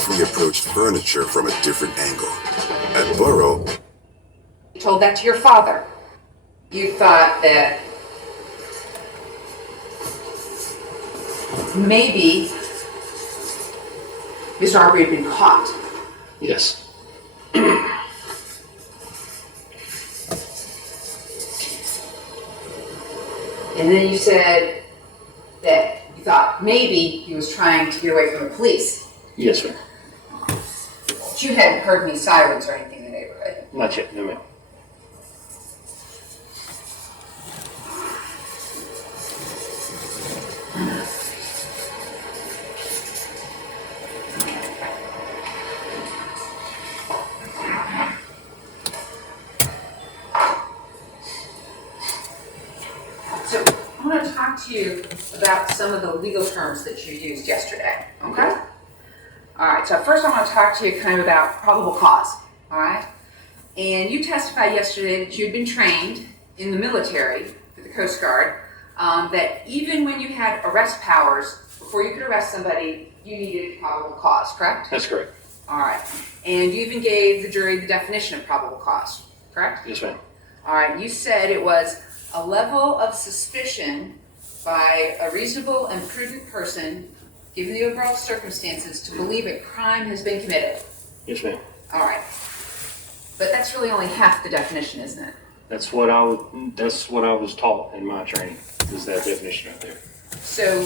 if we approached furniture from a different angle? At Burrow, You told that to your father. You thought that maybe Mr. Arbery had been caught. Yes. And then you said that you thought maybe he was trying to get away from the police. Yes, sir. But you hadn't heard any sirens or anything in the neighborhood. Not yet, no, ma'am. So I want to talk to you about some of the legal terms that you used yesterday, okay? All right, so first I want to talk to you kind of about probable cause, all right? And you testified yesterday that you had been trained in the military for the Coast Guard, that even when you had arrest powers, before you could arrest somebody, you needed probable cause, correct? That's correct. All right, and you even gave the jury the definition of probable cause, correct? Yes, ma'am. All right, you said it was a level of suspicion by a reasonable and prudent person, given the overall circumstances, to believe a crime has been committed. Yes, ma'am. All right. But that's really only half the definition, isn't it? That's what I was taught in my training, is that definition right there. So,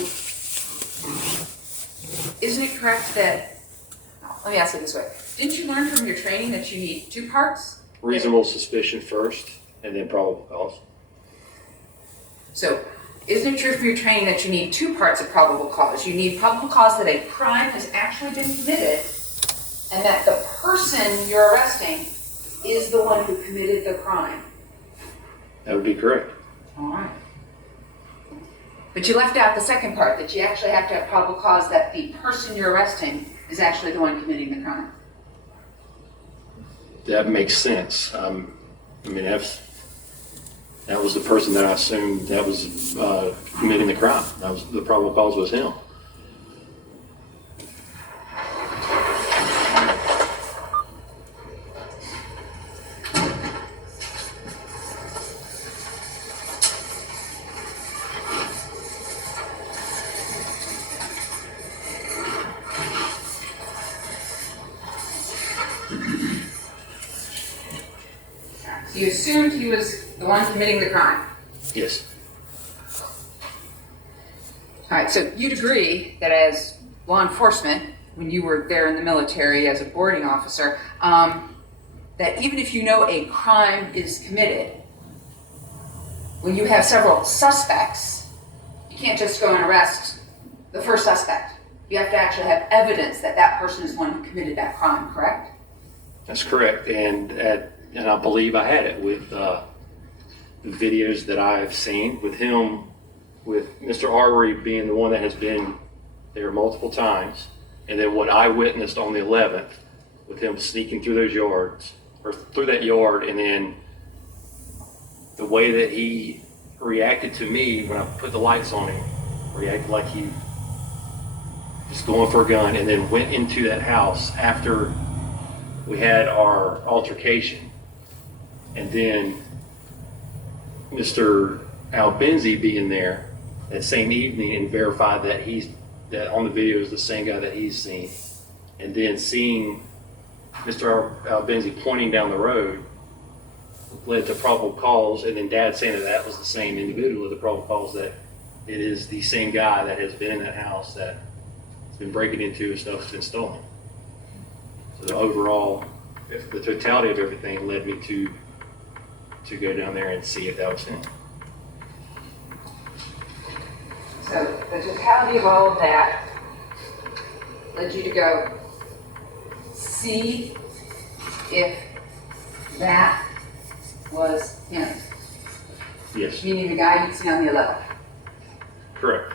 isn't it correct that, let me ask it this way. Didn't you learn from your training that you need two parts? Reasonable suspicion first, and then probable cause. So, isn't it true from your training that you need two parts of probable cause? You need probable cause that a crime has actually been committed, and that the person you're arresting is the one who committed the crime. That would be correct. All right. But you left out the second part, that you actually have to have probable cause that the person you're arresting is actually the one committing the crime. That makes sense. I mean, that was the person that I assumed that was committing the crime. That was the probable cause was him. So you assumed he was the one committing the crime. Yes. All right, so you'd agree that as law enforcement, when you were there in the military as a boarding officer, that even if you know a crime is committed, when you have several suspects, you can't just go and arrest the first suspect. You have to actually have evidence that that person is the one who committed that crime, correct? That's correct. And I believe I had it with the videos that I've seen with him, with Mr. Arbery being the one that has been there multiple times, and then what I witnessed on the 11th with him sneaking through those yards, or through that yard, and then the way that he reacted to me when I put the lights on him, reacted like he was going for a gun, and then went into that house after we had our altercation. And then Mr. Al-Benzi being there that same evening and verified that on the video is the same guy that he's seen. And then seeing Mr. Al-Benzi pointing down the road led to probable cause, and then Dad saying that was the same individual with the probable cause, that it is the same guy that has been in that house that has been breaking into and stuff has been stolen. So the overall, the totality of everything led me to go down there and see if that was him. So the totality of all of that led you to go see if that was him. Yes. Meaning the guy you'd seen on the 11th. Correct.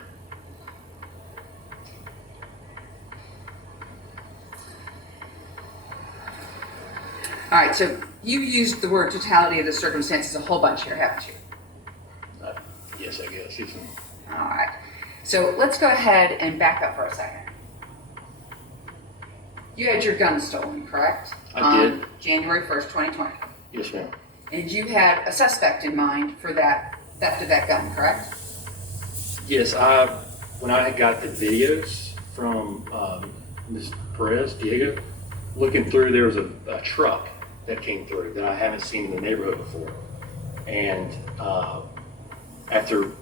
All right, so you used the word totality of the circumstances a whole bunch here, haven't you? Yes, I guess. Yes. All right. So let's go ahead and back up for a second. You had your gun stolen, correct? I did. January 1st, 2020. Yes, ma'am. And you had a suspect in mind for that theft of that gun, correct? Yes, when I got the videos from Ms. Perez, Diego, looking through, there was a truck that came through that I haven't seen in the neighborhood before. And after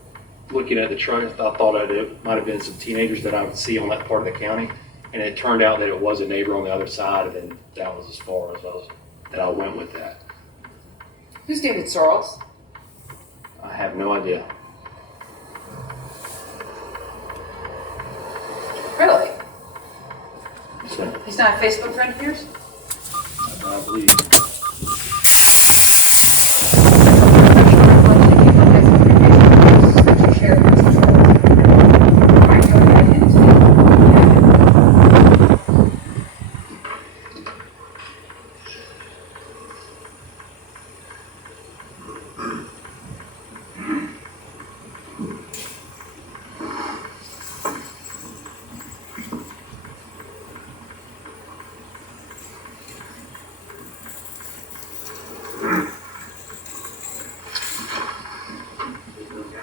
looking at the truck, I thought it might have been some teenagers that I would see on that part of the county. And it turned out that it was a neighbor on the other side, and that was as far as I went with that. Who's David Sorrells? I have no idea. Really? Yes, ma'am. He's not a Facebook friend of yours? I believe.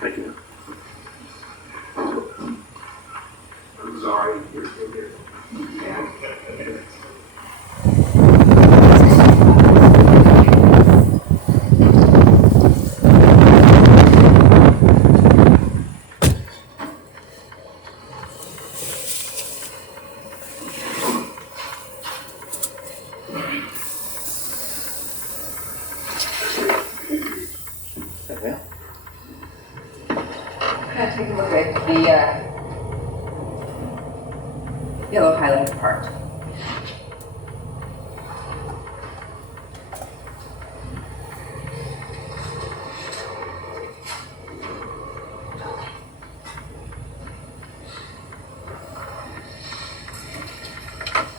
Thank you. I'm sorry, you're still here. Yeah. Take a look at the yellow highlighted part.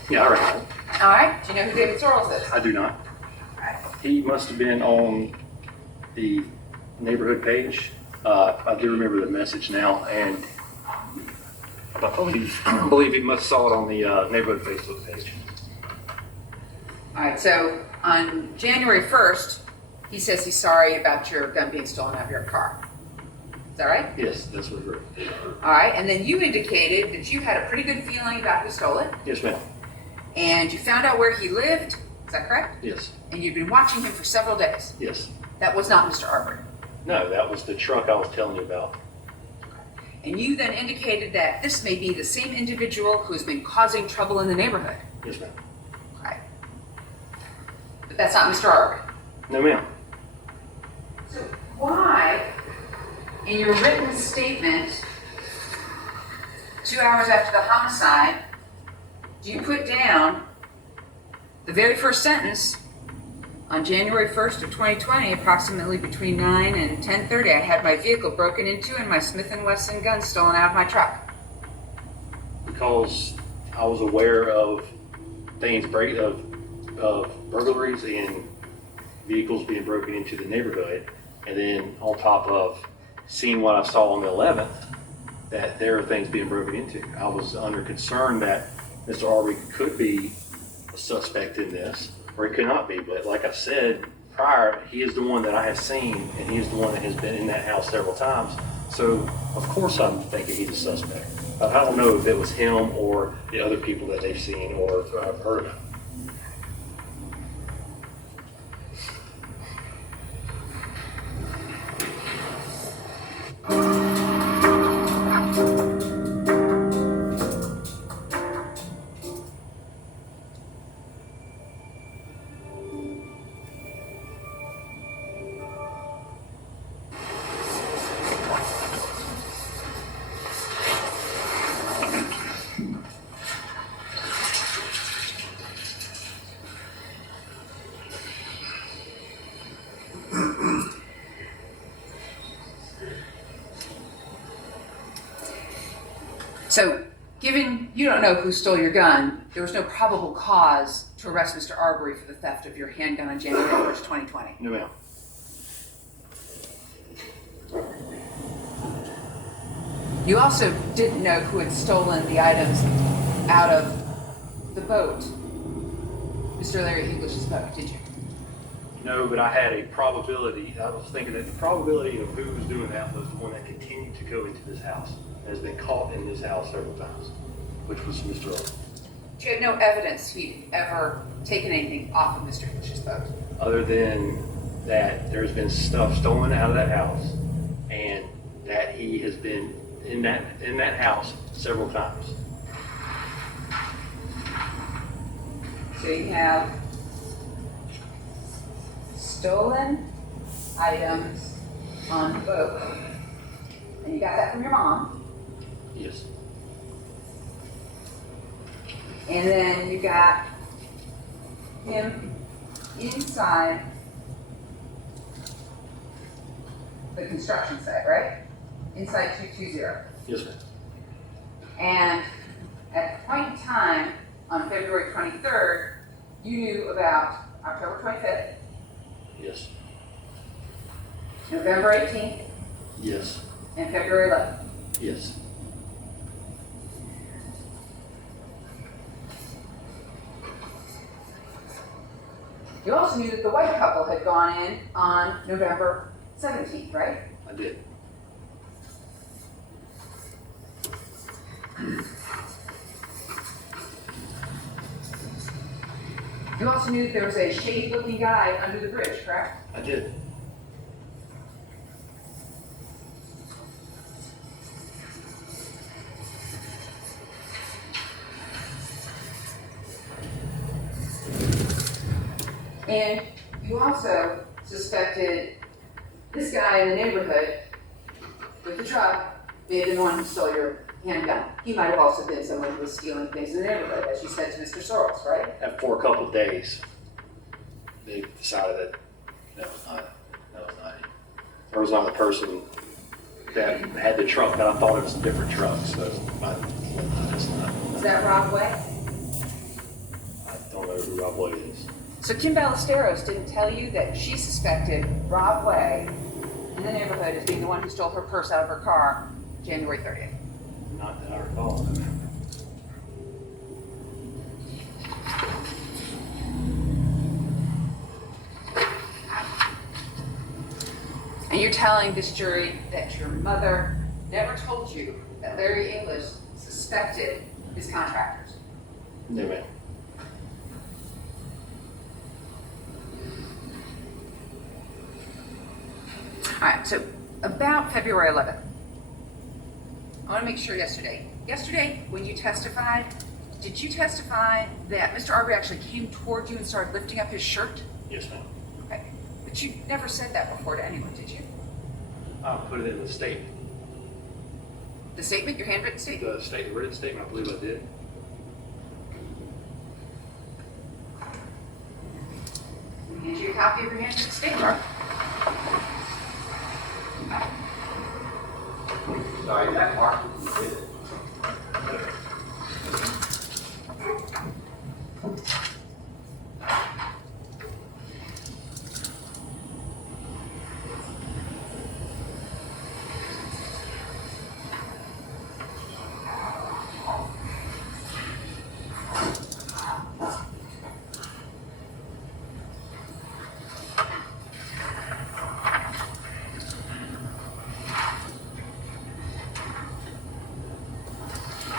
Yeah, I reckon. All right. Do you know who David Sorrells is? I do not. All right. He must have been on the neighborhood page. I do remember the message now, and I believe he must have saw it on the neighborhood Facebook page. All right. So on January 1st, he says he's sorry about your gun being stolen out of your car. Is that right? Yes, that's what he wrote. All right. And then you indicated that you had a pretty good feeling about who stole it, Yes, ma'am. and you found out where he lived. Is that correct? Yes. And you'd been watching him for several days. Yes. That was not Mr. Arbery. No, that was the truck I was telling you about. And you then indicated that this may be the same individual who's been causing trouble in the neighborhood. Yes, ma'am. Okay. But that's not Mr. Arbery. No, ma'am. So why, in your written statement, 2 hours after the homicide, do you put down the very first sentence? On January 1st of 2020, approximately between 9 and 10:30, I had my vehicle broken into and my Smith & Wesson gun stolen out of my truck. Because I was aware of things of burglaries and vehicles being broken into the neighborhood, and then on top of seeing what I saw on the 11th, that there are things being broken into. I was under concern that Mr. Arbery could be a suspect in this, or he could not be. But like I said prior, he is the one that I have seen, and he is the one that has been in that house several times. So of course I'm thinking he's a suspect. But I don't know if it was him or the other people that they've seen or if I've heard of. So, given you don't know who stole your gun, there was no probable cause to arrest Mr. Arbery for the theft of your handgun on January 1st, 2020. No, ma'am. You also didn't know who had stolen the items out of the boat Mr. Larry English's boat, did you? No, but I had a probability. I was thinking that the probability of who was doing that was the one that continued to go into this house and has been caught in this house several times, which was Mr. Owen. But you had no evidence he'd ever taken anything off of Mr. English's boat. Other than that, there's been stuff stolen out of that house, and that he has been in that house several times. So you have stolen items on the boat. And you got that from your mom. Yes. And then you got him inside the construction site, right? Inside 220. Yes, ma'am. And at the point in time, on February 23rd, you knew about October 25th, Yes. November 18th, Yes. and February 11th. Yes. You also knew that the white couple had gone in on November 17th, right? I did. You also knew that there was a shady-looking guy under the bridge, correct? I did. And you also suspected this guy in the neighborhood with the truck may have been the one who stole your handgun. He might have also been someone who was stealing things in the neighborhood, as you said to Mr. Sorrells, right? After a couple of days, they decided that that was not him. Or was not the person that had the truck, but I thought it was a different truck, so that's not. Is that Rob Way? I don't know who Rob Lloyd is. So Kim Ballesteros didn't tell you that she suspected Rob Way in the neighborhood as being the one who stole her purse out of her car January 30th. Not that I recall. And you're telling this jury that your mother never told you that Larry English suspected his contractors. No, ma'am. All right, so about February 11th, I want to make sure yesterday, when you testified, did you testify that Mr. Arbery actually came toward you and started lifting up his shirt? Yes, ma'am. Okay, but you never said that before to anyone, did you? I put it in the statement. The statement, your handwritten statement? The written statement, I believe I did. Hand you a copy of your handwritten statement. Sorry, that part.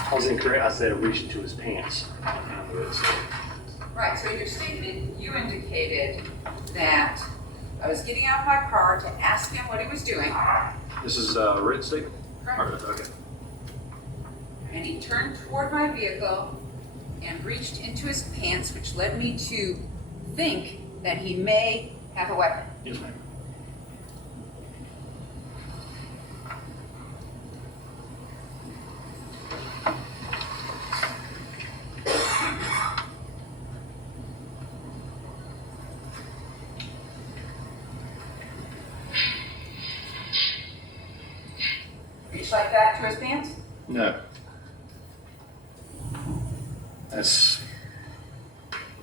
I was incorrect. I said reach into his pants. Right, so in your statement, you indicated that I was getting out of my car to ask him what he was doing. This is a written statement? Correct. Okay. And he turned toward my vehicle and reached into his pants, which led me to think that he may have a weapon. Yes, ma'am. Reached like that to his pants? No. That's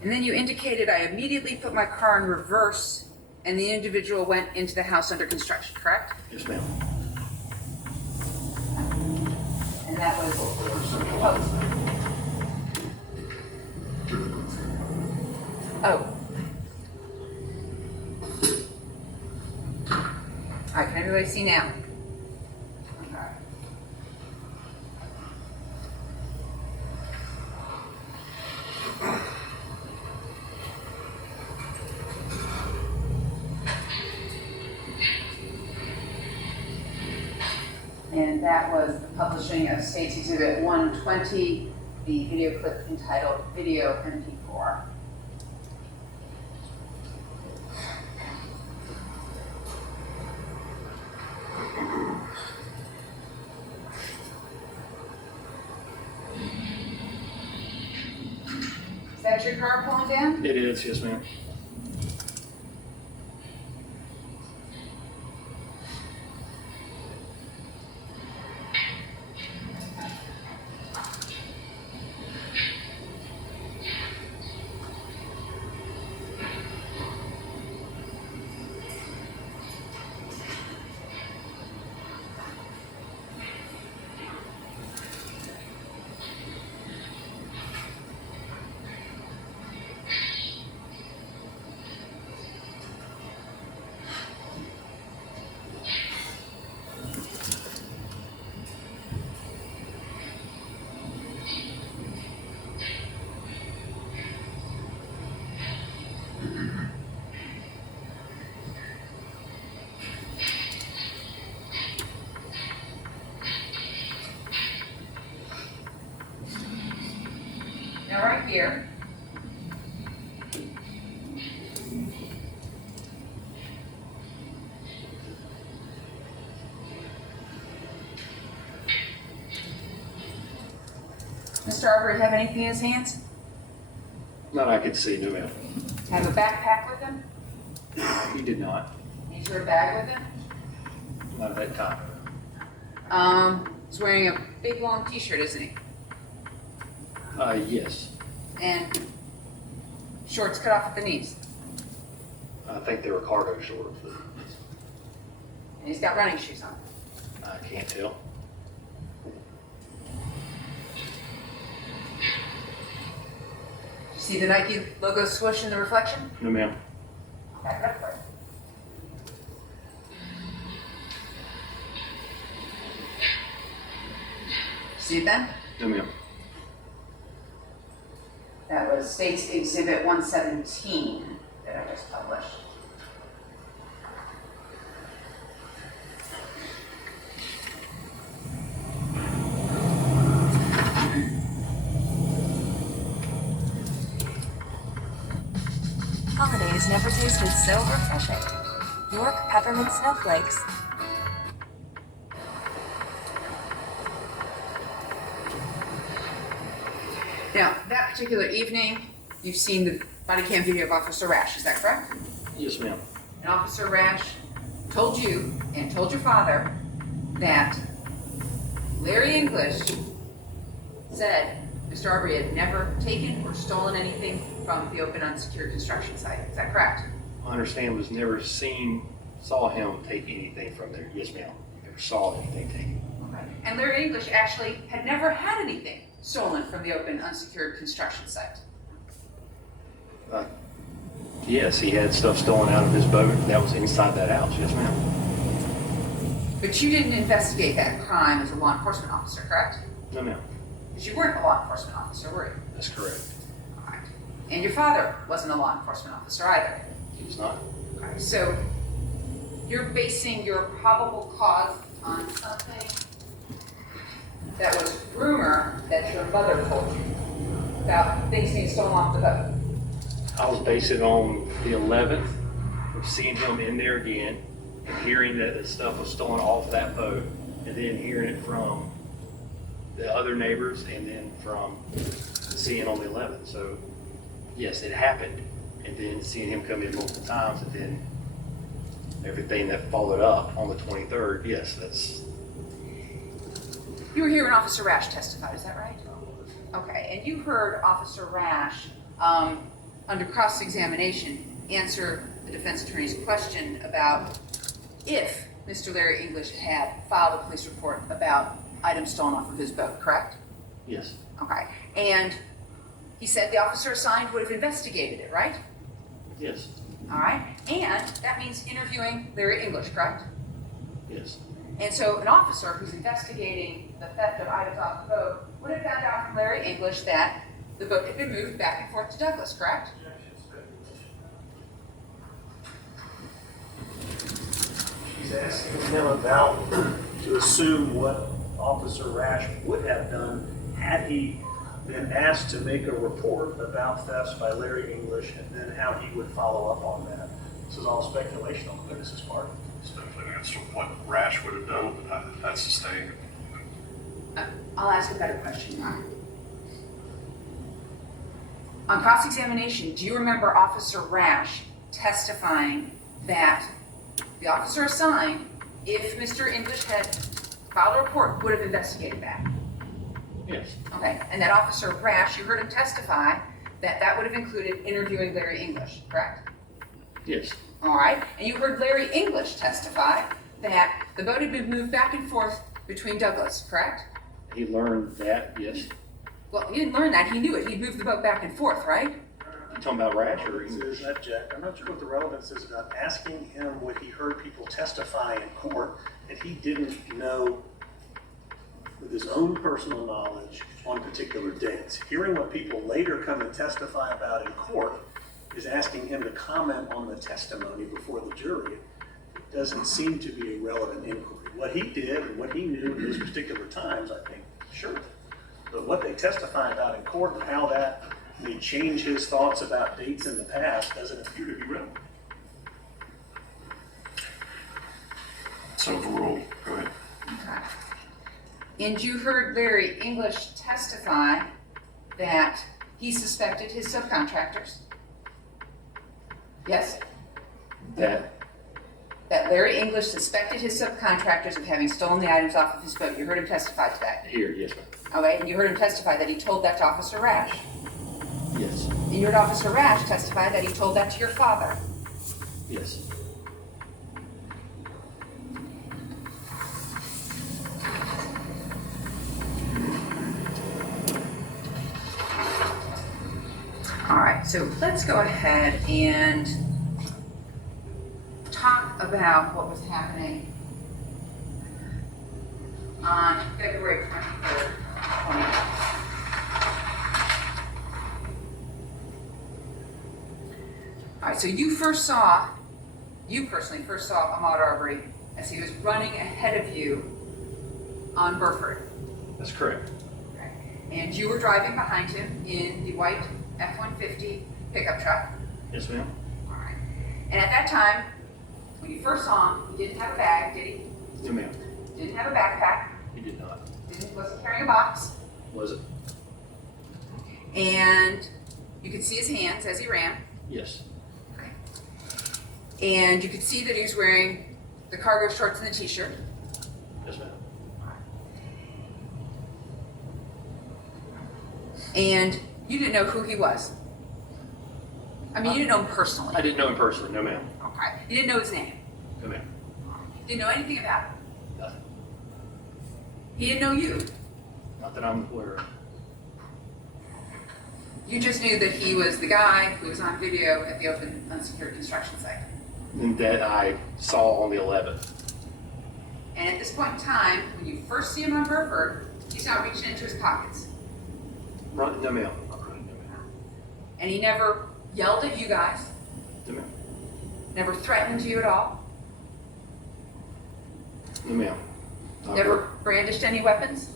And then you indicated I immediately put my car in reverse and the individual went into the house under construction, correct? yes, ma'am. And that was proposed. Oh. All right, can everybody see now? Okay. And that was the publishing of State's Exhibit 120, the video clip entitled Video MP4. Is that your car pulling down? It is, yes, ma'am. Now right here, Mr. Arbery have anything in his hands? Not I could see, no, ma'am. Have a backpack with him? He did not. Is there a bag with him? Not at that time. He's wearing a big long t-shirt, isn't he? Yes. And shorts cut off at the knees. I think they were cargo shorts, but And he's got running shoes on. I can't tell. You see the Nike logo swoosh in the reflection? No, ma'am. Back it up for it. See it then? No, ma'am. That was State's Exhibit 117 that I just published. Holidays never tasted so refreshing. York peppermint snowflakes. Now, that particular evening, you've seen the body cam video of Officer Rash, is that correct? Yes, ma'am. And Officer Rash told you and told your father that Larry English said Mr. Arbery had never taken or stolen anything from the open unsecured construction site. Is that correct? I understand was never saw him take anything from there. Yes, ma'am. Never saw anything taken. Okay. And Larry English actually had never had anything stolen from the open unsecured construction site. Yes, he had stuff stolen out of his boat that was inside that house. Yes, ma'am. But you didn't investigate that crime as a law enforcement officer, correct? No, ma'am. Because you weren't a law enforcement officer, were you? That's correct. All right. And your father wasn't a law enforcement officer either. He was not. Okay. So you're basing your probable cause on something that was rumor that your mother told you about things being stolen off the boat. I was basing it on the 11th of seeing him in there again and hearing that the stuff was stolen off that boat, and then hearing it from the other neighbors, and then from seeing on the 11th. So yes, it happened, and then seeing him come in multiple times, and then everything that followed up on the 23rd. Yes, that's. You were here when Officer Rash testified, is that right? Okay, and you heard Officer Rash, under cross-examination, answer the defense attorney's question about if Mr. Larry English had filed a police report about items stolen off of his boat, correct? Yes. Okay, and he said the officer assigned would have investigated it, right? Yes. All right? And that means interviewing Larry English, correct? Yes. And so an officer who's investigating the theft of items off the boat would have found out from Larry English that the boat had been moved back and forth to Douglas, correct? He's asking him about to assume what Officer Rash would have done had he been asked to make a report about thefts by Larry English, and then how he would follow up on that. This is all speculation on the witness's part. Speculating as to what Rash would have done, but that's sustained. I'll ask a better question, Your Honor. On cross-examination, do you remember Officer Rash testifying that the officer assigned, if Mr. English had filed a report, would have investigated that? Yes. Okay, and that Officer Rash, you heard him testify that that would have included interviewing Larry English, correct? Yes. All right, and you heard Larry English testify that the boat had been moved back and forth between Douglas, correct? He learned that, yes. Well, he didn't learn that, he knew it. He moved the boat back and forth, right? You talking about Rash or English? Is object. I'm not sure what the relevance is about asking him what he heard people testify in court that he didn't know with his own personal knowledge on particular dates. Hearing what people later come and testify about in court is asking him to comment on the testimony before the jury. It doesn't seem to be a relevant inquiry. What he did and what he knew at those particular times, I think, sure. But what they testify about in court and how that may change his thoughts about dates in the past doesn't appear to be relevant. It's overruled. Go ahead. Okay. And you heard Larry English testify that he suspected his subcontractors? Yes? That, That Larry English suspected his subcontractors of having stolen the items off of his boat. You heard him testify to that. here, yes, ma'am. Okay, and you heard him testify that he told that to Officer Rash. Yes. And you heard Officer Rash testify that he told that to your father. Yes. All right, so let's go ahead and talk about what was happening on February 23rd, 2020. All right, so you personally first saw Ahmaud Arbery as he was running ahead of you on Burford. That's correct. Okay. And you were driving behind him in the white F-150 pickup truck. Yes, ma'am. All right. And at that time, when you first saw him, he didn't have a bag, did he? No, ma'am. Didn't have a backpack. He did not. Wasn't carrying a box. Was it? And you could see his hands as he ran. Yes. Okay. And you could see that he was wearing the cargo shorts and the t-shirt. Yes, ma'am. And you didn't know who he was. I mean, you didn't know him personally. I didn't know him personally. No, ma'am. Okay. You didn't know his name. No, ma'am. Didn't know anything about him. Nothing. He didn't know you. Not that I'm aware of. You just knew that he was the guy who was on video at the open unsecured construction site. And that I saw on the 11th. And at this point in time, when you first see him on Burford, he's not reaching into his pockets. Run, no, ma'am. Not running, no, ma'am. And he never yelled at you guys, No, ma'am. never threatened you at all, No, ma'am. Not never brandished any weapons.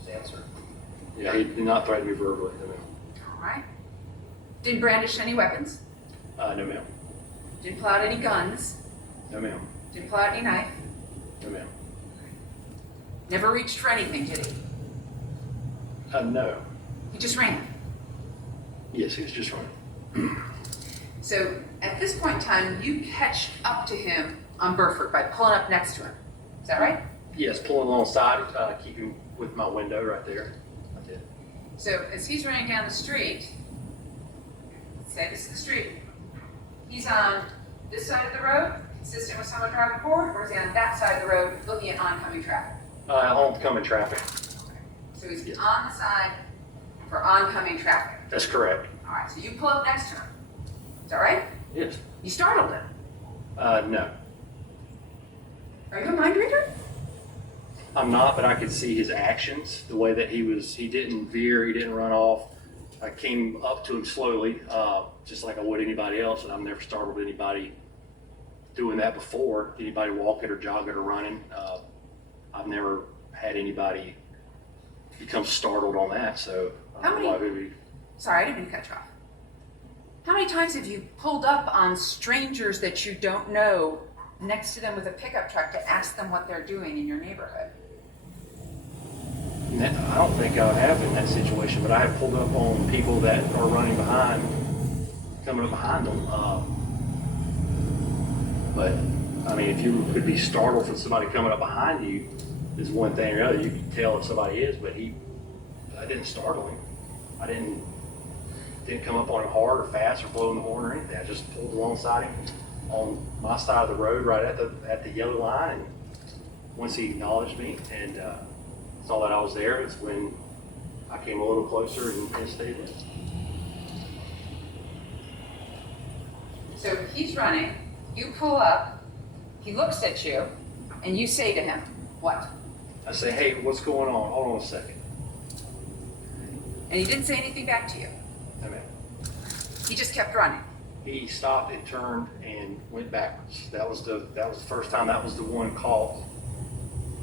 His answer. Yeah, he did not threaten me verbally. No, ma'am. All right. Didn't brandish any weapons. No, ma'am. Didn't pull out any guns. No, ma'am. Didn't pull out any knife. No, ma'am. Never reached for anything, did he? No. He just ran. Yes, he was just running. So at this point in time, you catch up to him on Burford by pulling up next to him. Is that right? Yes, pulling alongside, keeping with my window right there. I did. So as he's running down the street, say this is the street, he's on this side of the road, consistent with someone driving forward, or is he on that side of the road looking at oncoming traffic? Oncoming traffic. So he's Yes. on the side for oncoming traffic. That's correct. All right, so you pull up next to him. Is that right? Yes. You startled him. No. Are you a mind reader? I'm not, but I could see his actions, the way that he didn't veer, he didn't run off. I came up to him slowly, just like I would anybody else, and I've never startled anybody doing that before, anybody walking or jogging or running. I've never had anybody become startled on that, so How many- why would we? Sorry, I didn't mean to cut you off. How many times have you pulled up on strangers that you don't know next to them with a pickup truck to ask them what they're doing in your neighborhood? I don't think I have in that situation, but I have pulled up on people that are running behind, coming up behind them. But I mean, if you could be startled from somebody coming up behind you, is one thing or the other. You can tell if somebody is, but I didn't startle him. I didn't come up on him hard or fast or blowing the horn or anything. I just pulled alongside him on my side of the road, right at the yellow line. And once he acknowledged me and saw that I was there, it's when I came a little closer and stayed there. So he's running, you pull up, he looks at you, and you say to him, what? I say, hey, what's going on? Hold on a second. And he didn't say anything back to you. I mean, He just kept running. he stopped and turned and went backwards. That was the first time. That was the one caught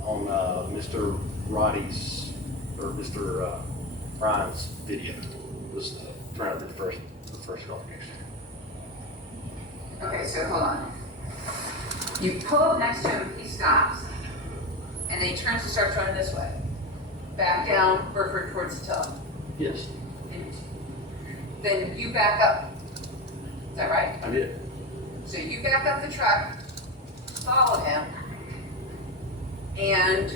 on Mr. Roddy's or Mr. Ryan's video. It was turned out to be the first altercation. Okay, so hold on. You pull up next to him, he stops, and then he turns and starts running this way. Back down, Burford towards the toe. Yes, And then you back up. Is that right? I did. So you back up the truck, follow him, and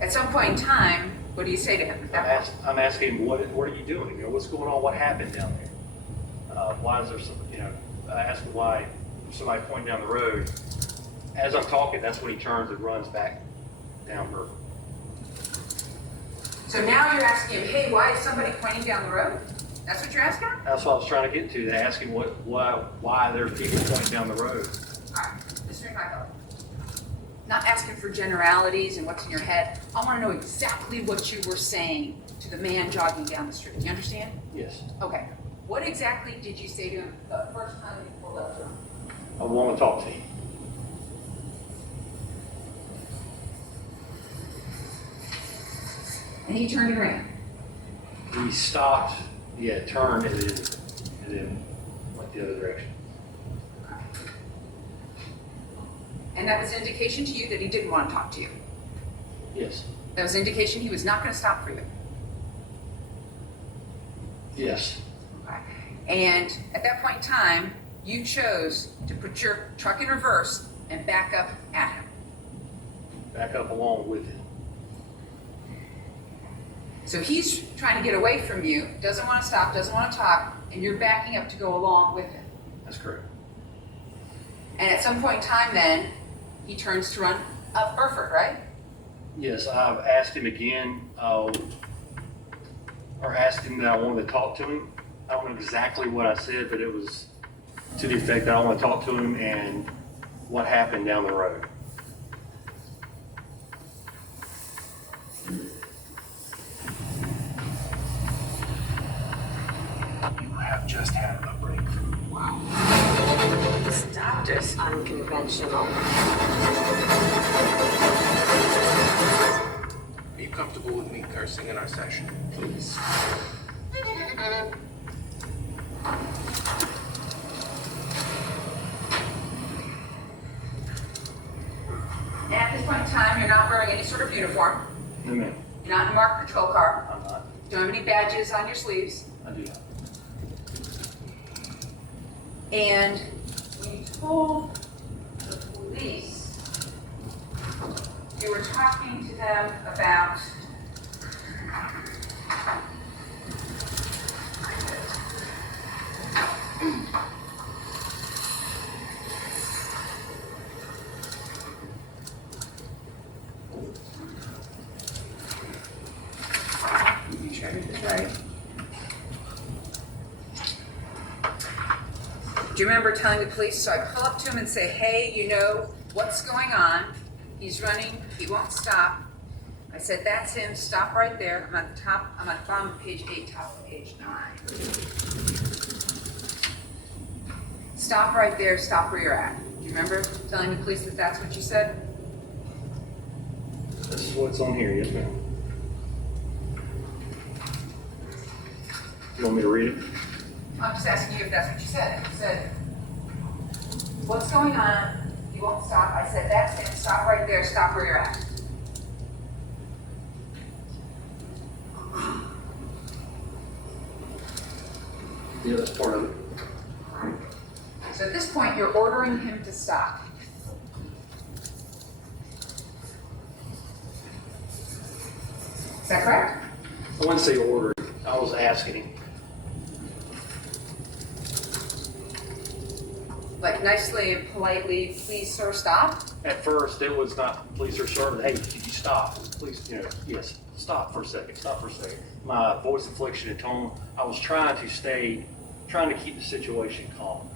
at some point in time, what do you say to him? I'm asking him, what are you doing? You know, what's going on? What happened down there? Why is there some? You know, I asked him why somebody pointing down the road. As I'm talking, that's when he turns and runs back down Burford. So now you're asking him, hey, why is somebody pointing down the road? That's what you're asking him? That's what I was trying to get to. To ask him why there's people pointing down the road. All right, this is my thought. Not asking for generalities and what's in your head. I want to know exactly what you were saying to the man jogging down the street. You understand? Yes. Okay. What exactly did you say to him the first time you pulled up to him? I want to talk to you. And he turned and ran. He stopped, turned, and then went the other direction. And that was an indication to you that he didn't want to talk to you. Yes. That was an indication he was not going to stop for you. Yes. Okay. And at that point in time, you chose to put your truck in reverse and back up at him. Back up along with him. So he's trying to get away from you, doesn't want to stop, doesn't want to talk, and you're backing up to go along with him. That's correct. And at some point in time then, he turns to run up Burford, right? Yes, I've asked him again, or asked him that I wanted to talk to him. I don't know exactly what I said, but it was to the effect that I want to talk to him and what happened down the road. You have just had a breakthrough. Wow. This doctor's unconventional. Are you comfortable with me cursing in our session? Please. And at this point in time, you're not wearing any sort of uniform. No, ma'am. You're not in a marked patrol car. I'm not. You don't have any badges on your sleeves. I do not. And when you told the police, you were talking to them about make sure I get this right. you remember telling the police? So I pull up to him and say, hey, you know what's going on? He's running, he won't stop. I said, that's him, stop right there. I'm at the bottom of page 8, top of page 9. Stop right there, stop where you're at. Do you remember telling the police that that's what you said? This is what's on here, yes ma'am. You want me to read it? I'm just asking you if that's what you said. You said, what's going on? You won't stop. I said, that's it. Stop right there. Stop where you're at. Yeah, that's part of it. So at this point, you're ordering him to stop. Is that correct? I wouldn't say ordered. I was asking him. Like nicely and politely, please, sir, stop. At first, it was not police or sergeant. Hey, could you stop? Please, yes, stop for a second. Stop for a second. My voice inflection and tone. I was trying to keep the situation calm.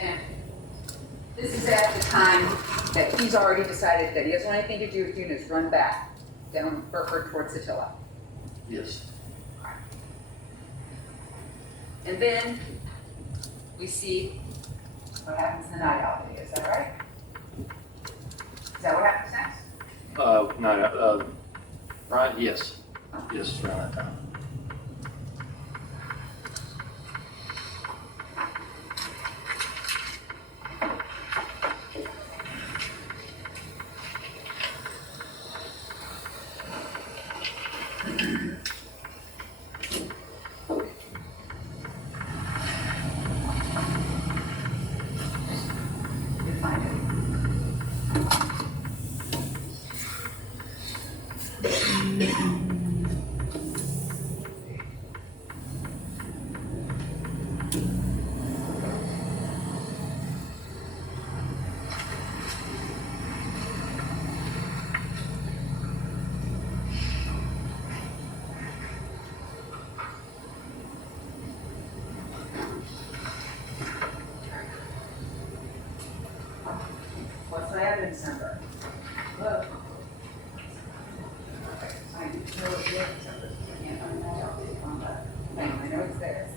And this is at the time that he's already decided that he doesn't want anything to do with you and has run back down Burford towards Attila. Yes. And then we see what happens in the night owl video. Is that right? Is that what happens next? No, right? Yes. Yes, around that time. You find it. What's my evidence number? Look. Okay, I know what the evidence number is. I can't find that out on the thing. I know it's there.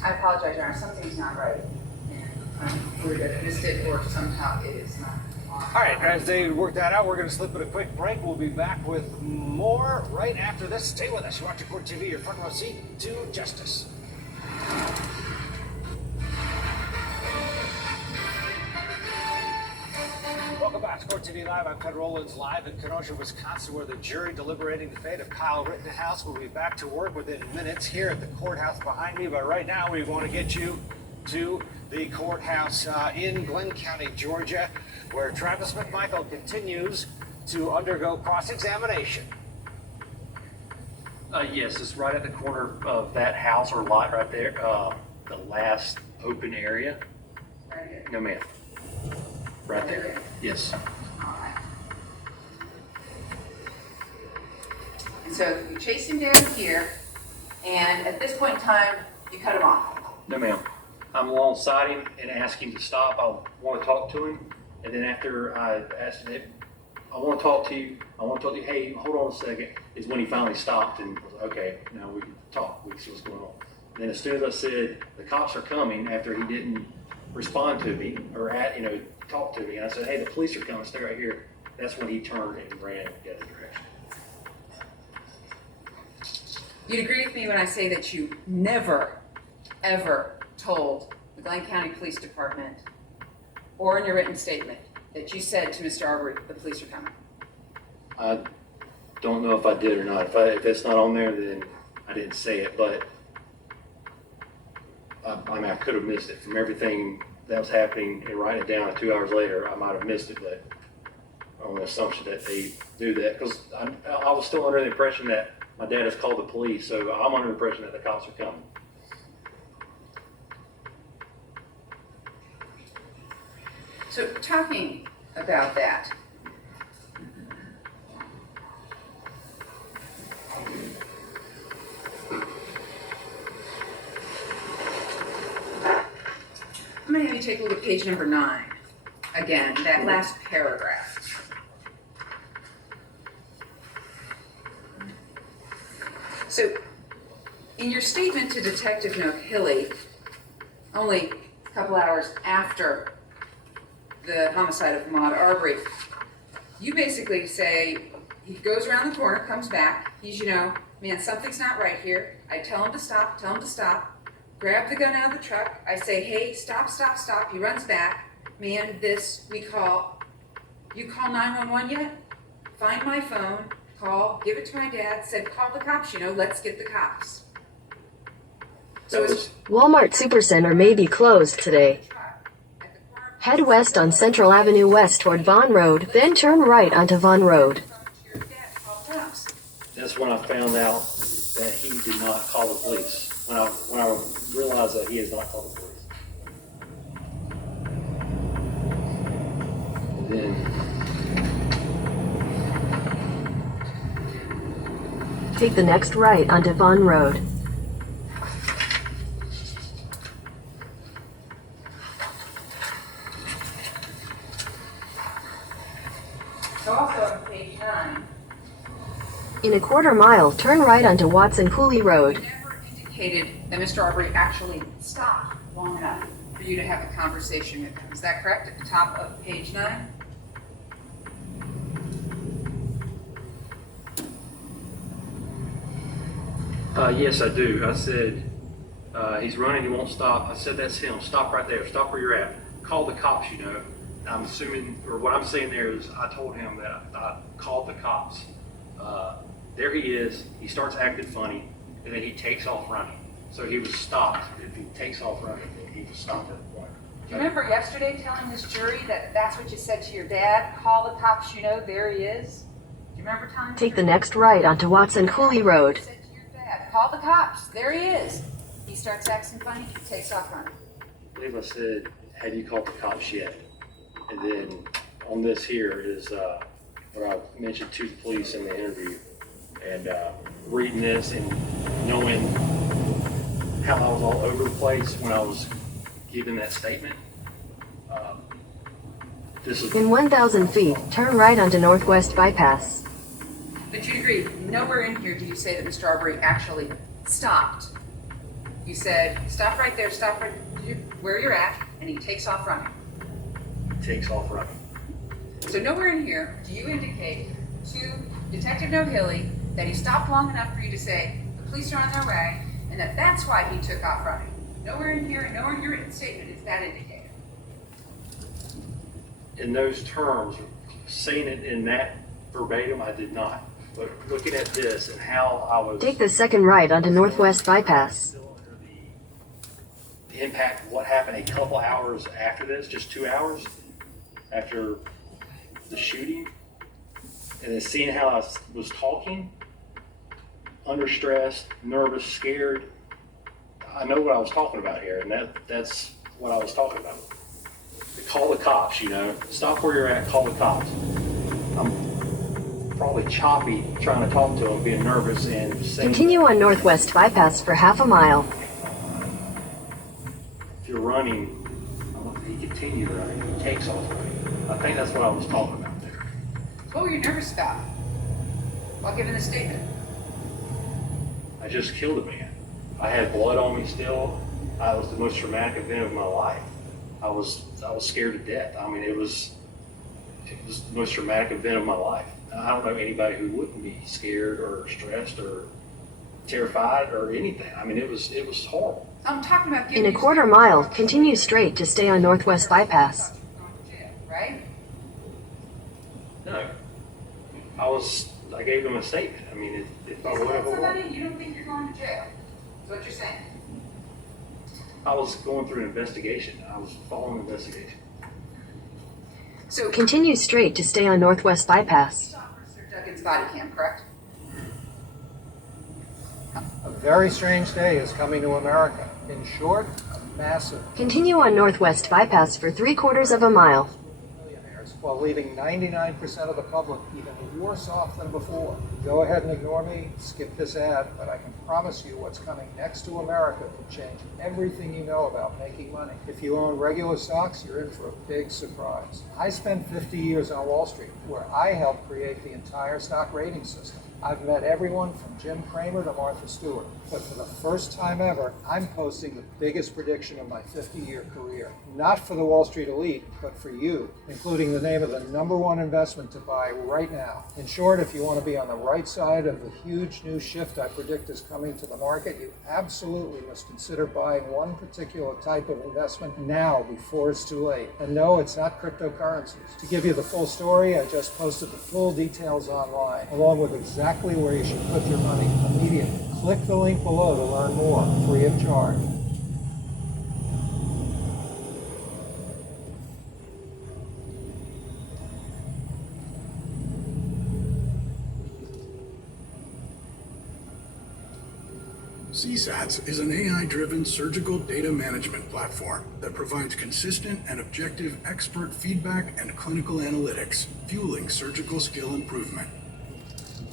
I apologize, Your Honor, something's not right. I'm worried I missed it or somehow it is not on. All right, as they work that out, we're going to slip it a quick break. We'll be back with more right after this. Stay with us. You watch Court TV, your front row seat to justice. Welcome back to Court TV Live. I'm Ted Rollins, live in Kenosha, Wisconsin, where the jury deliberating the fate of Kyle Rittenhouse will be back to work within minutes here at the courthouse behind me. But right now, we want to get you to the courthouse in Glenn County, Georgia, where Travis McMichael continues to undergo cross-examination. Yes, it's right at the corner of that house or lot right there. The last open area. Right here. No, ma'am. Right there. Yes. All right. And so you chase him down here, and at this point in time, you cut him off. No, ma'am. I'm alongside him and ask him to stop. I want to talk to him. And then after I asked him, I want to talk to you. I want to talk to you. Hey, hold on a second. Is when he finally stopped and was like, okay, now we can talk. We can see what's going on. And then as soon as I said, the cops are coming, after he didn't respond to me or talk to me, and I said, hey, the police are coming. Stay right here. That's when he turned and ran in the other direction. You'd agree with me when I say that you never, ever told the Glenn County Police Department or in your written statement that you said to Mr. Arbery, the police are coming. I don't know if I did or not. If it's not on there, then I didn't say it, but I could have missed it. From everything that was happening and write it down, and 2 hours later, I might have missed it, but on the assumption that they do that, because I was still under the impression that my dad has called the police, so I'm under the impression that the cops are coming. So talking about that, I'm going to have you take a look at page number 9. Again, that last paragraph. So, in your statement to Detective El-Hewie, only a couple hours after the homicide of Ahmaud Arbery, you basically say he goes around the corner, comes back, he's, man, something's not right here. I tell him to stop, grab the gun out of the truck. I say, hey, stop. He runs back. Man, you call 911 yet? Find my phone, call, give it to my dad, said, call the cops, let's get the cops. So it's Walmart Supercenter may be closed today. Head west on Central Avenue West toward Vaughn Road, then turn right onto Vaughn Road. That's when I found out that he did not call the police. When I realized that he has not called the police. And then take the next right onto Vaughn Road. also on page 9. In a quarter mile, turn right onto Watson Cooley Road. Never indicated that Mr. Arbery actually stopped long enough for you to have a conversation with him. Is that correct at the top of page 9? Yes, I do. I said, he's running, he won't stop. I said, that's him. Stop right there. Stop where you're at. Call the cops, I'm assuming, or what I'm saying there is, I told him that I called the cops. There he is. He starts acting funny, and then he takes off running. So he was stopped. If he takes off running, then he was stopped at the point. Do you remember yesterday telling this jury that that's what you said to your dad? Call the cops, there he is? Do you remember telling Take the next right onto Watson Cooley Road. Call the cops. There he is. He starts acting funny. He takes off running. I believe I said, have you called the cops yet? And then on this here is what I mentioned to the police in the interview. And reading this and knowing how I was all over the place when I was giving that statement. This is In 1,000 feet, turn right onto Northwest Bypass. But you agree, nowhere in here do you say that Mr. Arbery actually stopped. You said, stop right there, stop right where you're at, and he takes off running. takes off running. So nowhere in here do you indicate to Detective El-Hewie that he stopped long enough for you to say, the police are on their way, and that that's why he took off running. Nowhere in here, nowhere in your written statement is that indicated. In those terms, saying it in that verbatim, I did not. But looking at this and how I was... Take the second right onto Northwest Bypass. Still under the impact of what happened a couple hours after this, just 2 hours after the shooting. And then seeing how I was talking, under stress, nervous, scared. I know what I was talking about here, and that's what I was talking about. Call the cops, Stop where you're at, call the cops. I'm probably choppy trying to talk to them, being nervous and saying... Continue on Northwest Bypass for half a mile. If you're running, I want you to continue running. He takes off running. I think that's what I was talking about there. What were you nervous about while giving the statement? I just killed a man. I had blood on me still. It was the most traumatic event of my life. I was scared to death. I mean, it was the most traumatic event of my life. I don't know anybody who wouldn't be scared or stressed or terrified or anything. I mean, it was horrible. I'm talking about In a quarter mile, continue straight to stay on Northwest Bypass. Right? No. I gave them a statement. I mean, if I would have... Somebody, you don't think you're going to jail. That's what you're saying. I was going through an investigation. I was following an investigation. So Continue straight to stay on Northwest Bypass. Officer Duggan's body cam, correct? A very strange day is coming to America. In short, a massive Continue on Northwest Bypass for 3/4 of a mile. millionaires, while leaving 99% of the public even worse off than before. Go ahead and ignore me, skip this ad, but I can promise you what's coming next to America can change everything you know about making money. If you own regular stocks, you're in for a big surprise. I spent 50 years on Wall Street, where I helped create the entire stock rating system. I've met everyone from Jim Cramer to Martha Stewart, but for the first time ever, I'm posting the biggest prediction of my 50-year career. Not for the Wall Street elite, but for you, including the name of the #1 investment to buy right now. In short, if you want to be on the right side of the huge new shift I predict is coming to the market, you absolutely must consider buying one particular type of investment now before it's too late. And no, it's not cryptocurrencies. To give you the full story, I just posted the full details online, along with exactly where you should put your money immediately. Click the link below to learn more, free of charge. CSATS is an AI-driven surgical data management platform that provides consistent and objective expert feedback and clinical analytics, fueling surgical skill improvement.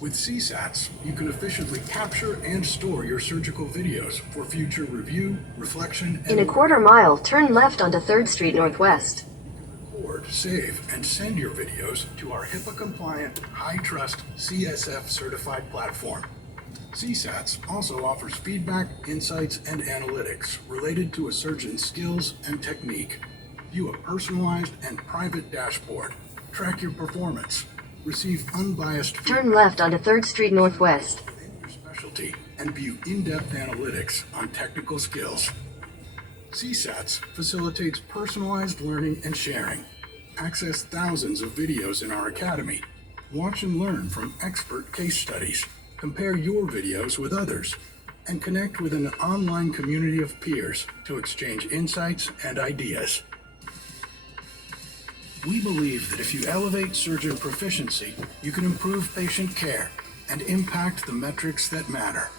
With CSATS, you can efficiently capture and store your surgical videos for future review, reflection, and In a 1/4 mile, turn left onto 3rd Street Northwest. record, save, and send your videos to our HIPAA-compliant, high-trust CSF certified platform. CSATS also offers feedback, insights, and analytics related to a surgeon's skills and technique. View a personalized and private dashboard. Track your performance. Receive unbiased Turn left onto 3rd Street Northwest. within your specialty and view in-depth analytics on technical skills. CSATS facilitates personalized learning and sharing. Access thousands of videos in our academy. Watch and learn from expert case studies. Compare your videos with others. And connect with an online community of peers to exchange insights and ideas. We believe that if you elevate surgeon proficiency, you can improve patient care and impact the metrics that matter.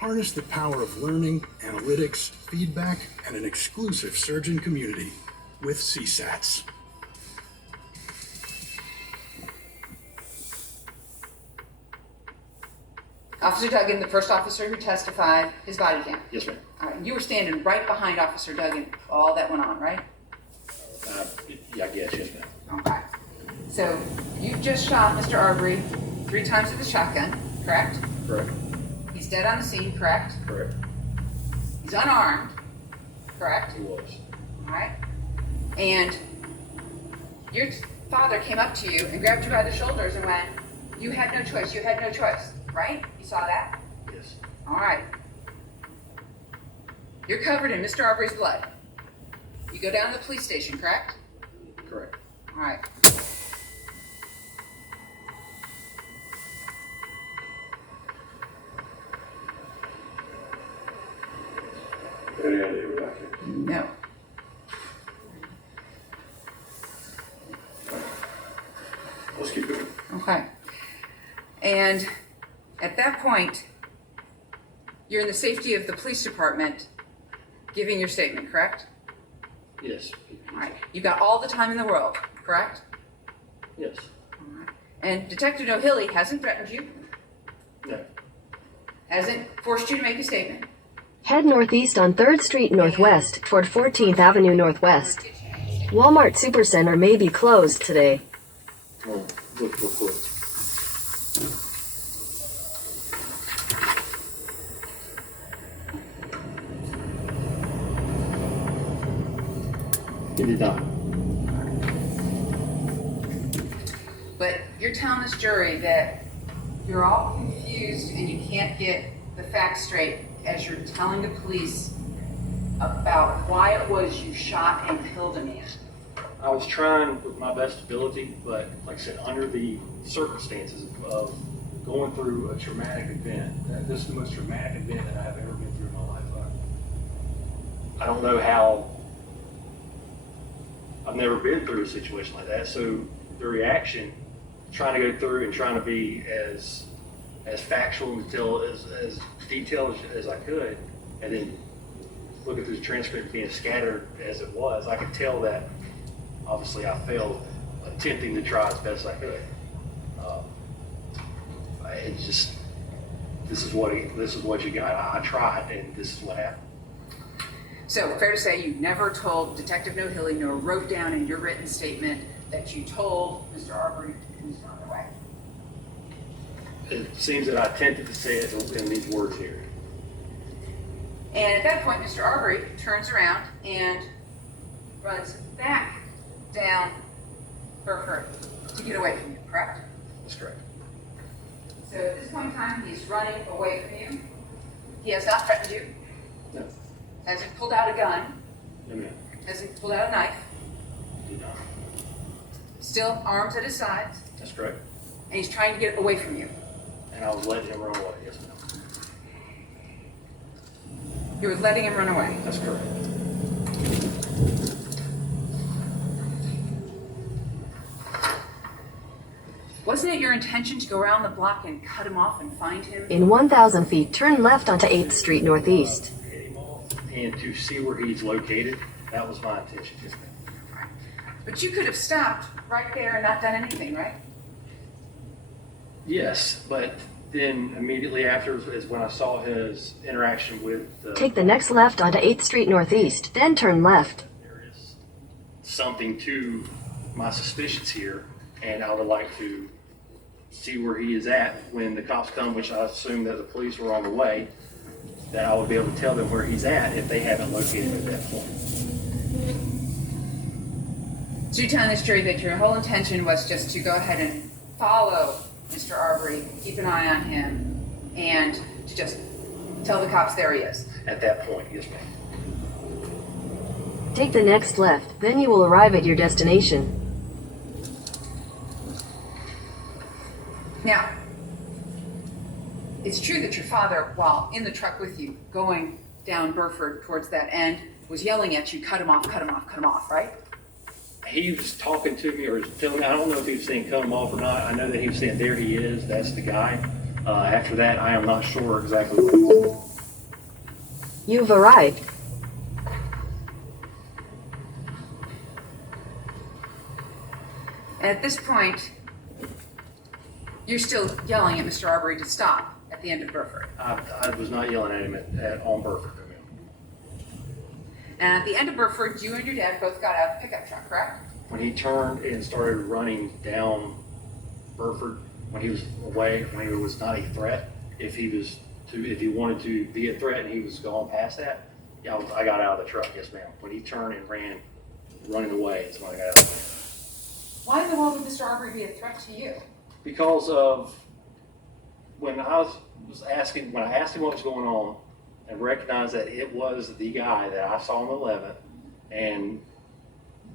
Harness the power of learning, analytics, feedback, and an exclusive surgeon community with CSATS. Officer Duggan, the first officer who testified, his body cam. Yes, ma'am. All right, you were standing right behind Officer Duggan, all that went on, right? Yeah, I guess, yes, ma'am. Okay. So you just shot Mr. Arbery 3 times with a shotgun, correct? Correct. He's dead on the scene, correct? Correct. He's unarmed, correct? He was. All right. And your father came up to you and grabbed you by the shoulders and went, "You had no choice, you had no choice," right? You saw that? Yes. All right. You're covered in Mr. Arbery's blood. You go down to the police station, correct? Correct. All right. Any idea what I can? No. Let's keep going. Okay. And at that point, you're in the safety of the police department giving your statement, correct? Yes. All right. You've got all the time in the world, correct? Yes. All right. And Detective El-Hewie hasn't threatened you, No. hasn't forced you to make a statement. Head northeast on 3rd Street Northwest toward 14th Avenue Northwest. Walmart Supercenter may be closed today. Oh, look real quick. He did not. But you're telling this jury that you're all confused and you can't get the facts straight as you're telling the police about why it was you shot and killed a man. I was trying with my best ability, but like I said, under the circumstances of going through a traumatic event, this is the most traumatic event that I have ever been through in my life. I don't know how, I've never been through a situation like that, so the reaction, trying to go through and trying to be as factual and as detailed as I could, and then looking through the transcript being scattered as it was, I could tell that obviously I failed attempting to try as best I could. It's just, this is what you got. I tried, and this is what happened. So fair to say you never told Detective El-Hewie, nor wrote down in your written statement that you told Mr. Arbery to please run away. It seems that I attempted to say it in these words here. And at that point, Mr. Arbery turns around and runs back down Burford to get away from you, correct? That's correct. So at this point in time, he's running away from you. He has not threatened you. No. Hasn't pulled out a gun. No, ma'am. Hasn't pulled out a knife. Did not. Still arms at his sides. That's correct. And he's trying to get away from you. And I was letting him run away, yes, ma'am. You were letting him run away. That's correct. Wasn't it your intention to go around the block and cut him off and find him? In 1,000 feet, turn left onto 8th Street Northeast. Hit him off and to see where he's located. That was my intention, yes, ma'am. But you could have stopped right there and not done anything, right? Yes, but then immediately after is when I saw his interaction with Take the next left onto 8th Street Northeast, then turn left. There is something to my suspicions here, and I would like to see where he is at when the cops come, which I assume that the police were on the way, that I would be able to tell them where he's at if they haven't located him at that point. So you're telling this jury that your whole intention was just to go ahead and follow Mr. Arbery, keep an eye on him, and to just tell the cops there he is. At that point, yes, ma'am. Take the next left, then you will arrive at your destination. Now, it's true that your father, while in the truck with you, going down Burford towards that end, was yelling at you, cut him off, cut him off, cut him off, right? He was talking to me or telling me, I don't know if he was saying cut him off or not. I know that he was saying, there he is, that's the guy. After that, I am not sure exactly what he was. You've arrived. And at this point, you're still yelling at Mr. Arbery to stop at the end of Burford. I was not yelling at him on Burford. And at the end of Burford, you and your dad both got out of the pickup truck, correct? When he turned and started running down Burford, when he was away, when he was not a threat, if he wanted to be a threat and he was going past that, yeah, I got out of the truck, yes ma'am. When he turned and running away is when I got out of the truck. Why in the world would Mr. Arbery be a threat to you? Because of when I asked him what was going on, and recognized that it was the guy that I saw on the 11th, and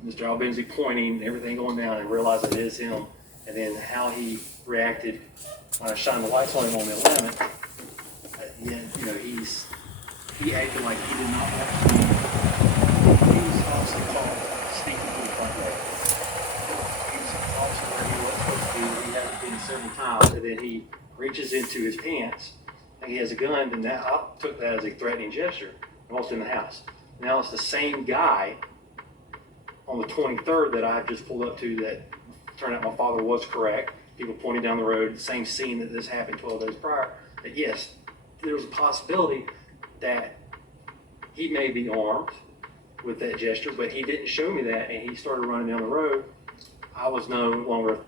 Mr. Albenzi pointing, everything going down, and realized it is him, and then how he reacted when I shined the lights on him on the 11th. He acted like he did not want to. He was also called sneaking through the front door. He was also where he was supposed to be. He hasn't been several times, and then he reaches into his pants. He has a gun, and I took that as a threatening gesture. I'm also in the house. Now it's the same guy on the 23rd that I just pulled up to that turned out my father was correct. People pointing down the road, the same scene that this happened 12 days prior. That yes, there was a possibility that he may be armed with that gesture, but he didn't show me that, and he started running down the road. I was no longer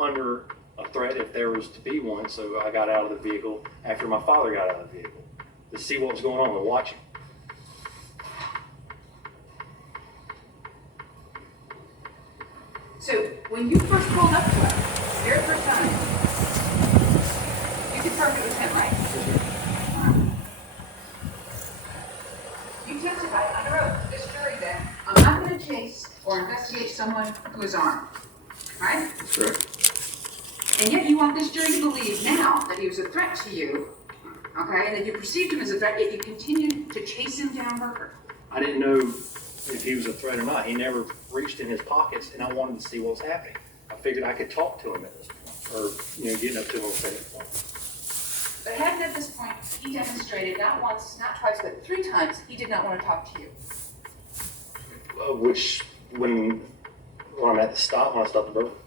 under a threat if there was to be one, so I got out of the vehicle after my father got out of the vehicle to see what was going on and watch him. So when you first pulled up to him, very first time, you confirmed it was him, right? You testified under oath to this jury that I'm not going to chase or investigate someone who is armed, right? Sure. And yet you want this jury to believe now that he was a threat to you, okay, and that you perceived him as a threat, yet you continued to chase him down Burford. I didn't know if he was a threat or not. He never reached in his pockets, and I wanted to see what was happening. I figured I could talk to him at this point, or getting up to him at this point. But hadn't at this point, he demonstrated not once, not twice, but 3 times, he did not want to talk to you. Which, when I'm at the stop, when I stop the boat.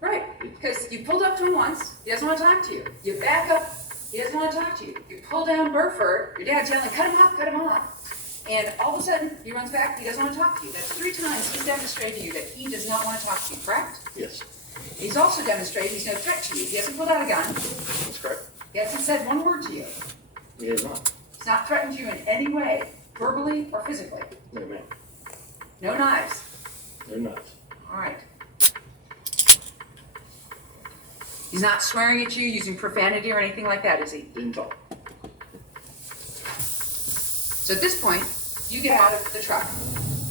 Right, because you pulled up to him once, he doesn't want to talk to you. You back up, he doesn't want to talk to you. You pull down Burford, your dad's yelling, cut him off. And all of a sudden, he runs back, he doesn't want to talk to you. That's 3 times he's demonstrated to you that he does not want to talk to you, correct? Yes. He's also demonstrated he's no threat to you. He hasn't pulled out a gun. That's correct. He hasn't said one word to you. He is not. He's not threatened you in any way, verbally or physically. No, ma'am. No knives. No knives. All right. He's not swearing at you, using profanity or anything like that, is he? Didn't talk. So at this point, you get out of the truck,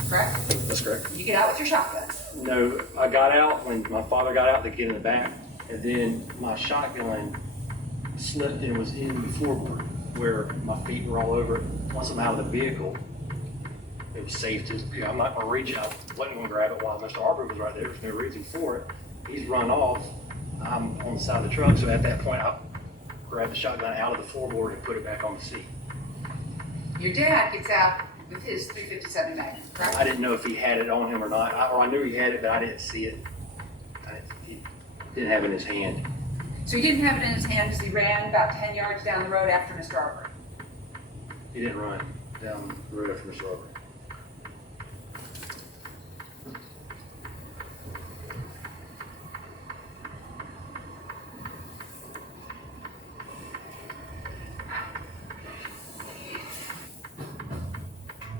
correct? That's correct. You get out with your shotgun. No, I got out when my father got out to get in the back, and then my shotgun slipped and was in the floorboard where my feet were all over it. Once I'm out of the vehicle, it was safe to, I'm not going to reach out, wasn't going to grab it while Mr. Arbery was right there. There's no reason for it. He's run off. I'm on the side of the truck, so at that point, I grabbed the shotgun out of the floorboard and put it back on the seat. Your dad gets out with his .357 Magnum, correct? I didn't know if he had it on him or not. I knew he had it, but I didn't see it. He didn't have it in his hand. So he didn't have it in his hand because he ran about 10 yards down the road after Mr. Arbery. He didn't run down the road after Mr. Arbery.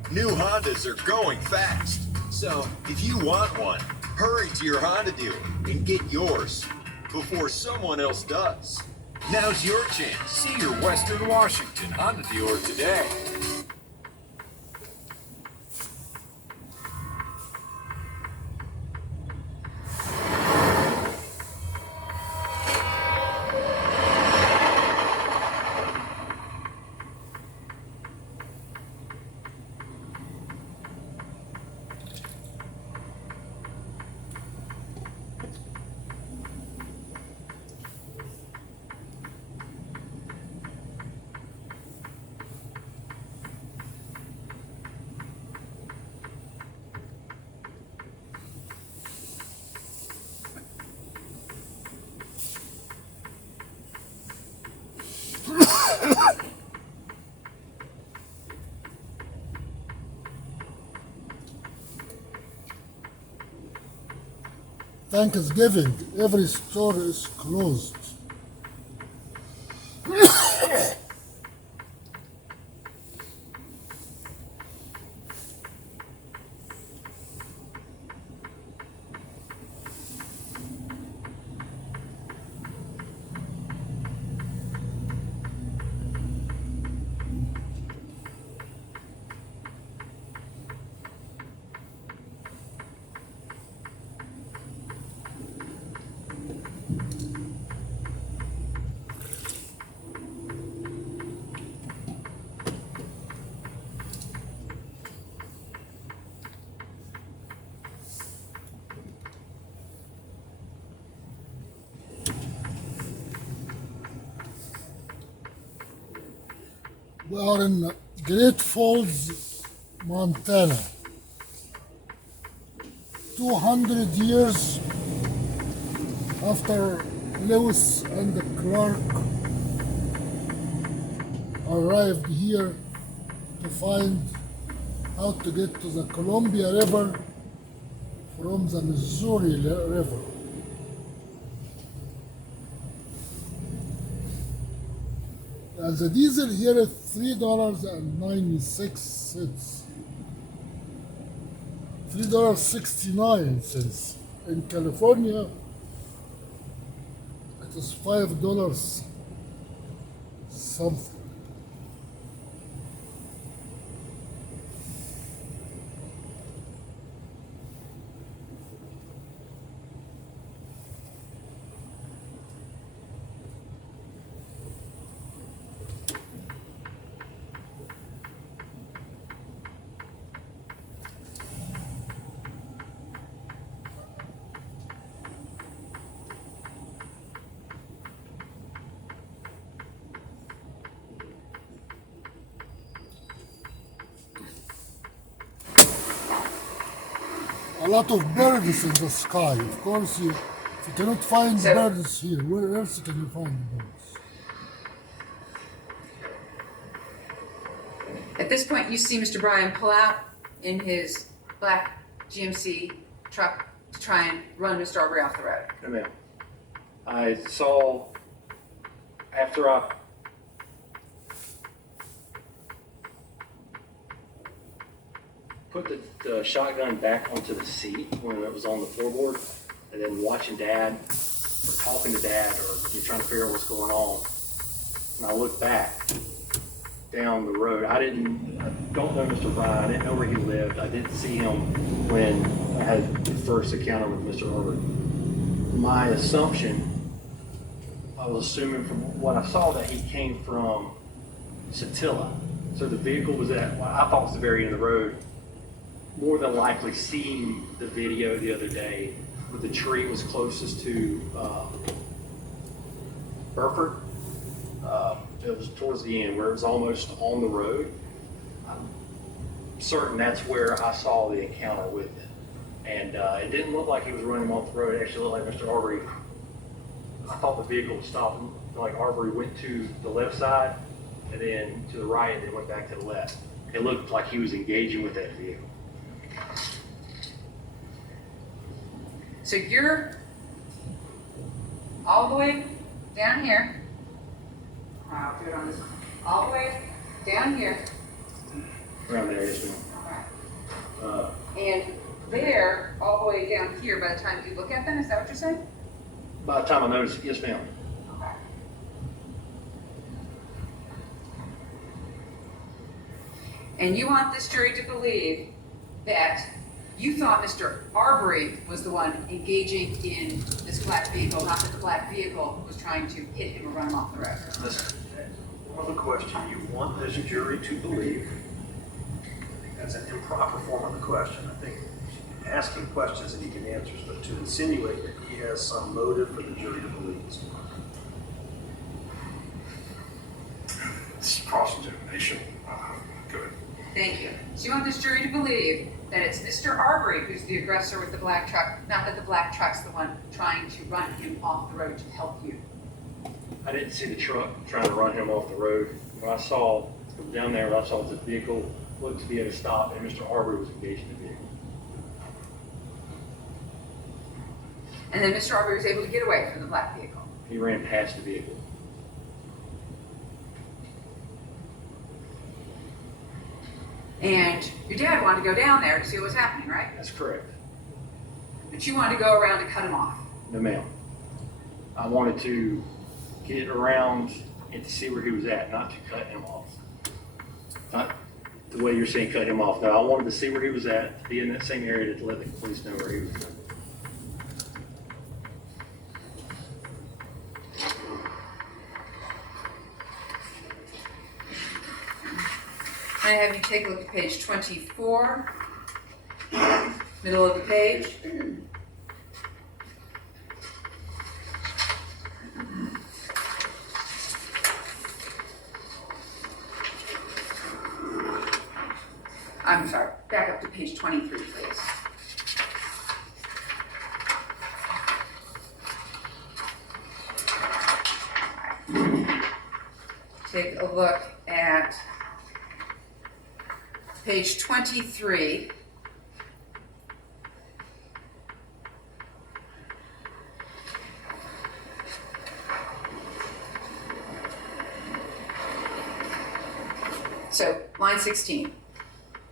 New Hondas are going fast. So if you want one, hurry to your Honda dealer and get yours before someone else does. Now's your chance. See your Western Washington Honda dealer today. Thanksgiving, every store is closed. We are in Great Falls, Montana. 200 years after Lewis and Clark arrived here to find how to get to the Columbia River from the Missouri River. And the diesel here is $3.96. $3.69. In California, it is $5 something. a lot of birds in the sky. Of course, if you cannot find birds here, where else can you find birds? At this point, you see Mr. Bryan pull out in his black GMC truck to try and run Mr. Arbery off the road. No, ma'am. I saw, after I put the shotgun back onto the seat when it was on the floorboard, and then watching Dad, or talking to Dad, or trying to figure out what's going on, and I looked back down the road. I don't know Mr. Bryan. I didn't know where he lived. I didn't see him when I had the first encounter with Mr. Arbery. My assumption, I was assuming from what I saw, that he came from Satilla. So the vehicle was at what I thought was the very end of the road. More than likely seeing the video the other day, where the tree was closest to Burford. It was towards the end where it was almost on the road. I'm certain that's where I saw the encounter with it. And it didn't look like he was running off the road. It actually looked like Mr. Arbery, I thought the vehicle was stopping, like Arbery went to the left side and then to the right and then went back to the left. It looked like he was engaging with that vehicle. So you're all the way down here. I'll do it on this one. All the way down here. Around there, yes, ma'am. And they're all the way down here by the time you look at them. Is that what you're saying? By the time I noticed it, yes, ma'am. Okay. And you want this jury to believe that you thought Mr. Arbery was the one engaging in this black vehicle, not that the black vehicle was trying to hit him or run him off the road. Well, the question you want this jury to believe, I think that's an improper form of the question. I think ask him questions and he can answer, but to insinuate that he has some motive for the jury to believe is It's cross-examination. Good. Thank you. So you want this jury to believe that it's Mr. Arbery who's the aggressor with the black truck, not that the black truck's the one trying to run him off the road to help you. I didn't see the truck trying to run him off the road. What I saw down there, what I saw was the vehicle looked to be at a stop and Mr. Arbery was engaged in the vehicle. And then Mr. Arbery was able to get away from the black vehicle. He ran past the vehicle. And your dad wanted to go down there to see what was happening, right? That's correct. But you wanted to go around to cut him off. No, ma'am. I wanted to get around and to see where he was at, not to cut him off. Not the way you're saying cut him off. No, I wanted to see where he was at, to be in that same area to let the police know where he was at. I have you take a look at page 24, middle of the page. I'm sorry, back up to page 23, please. Take a look at page 23. So, line 16.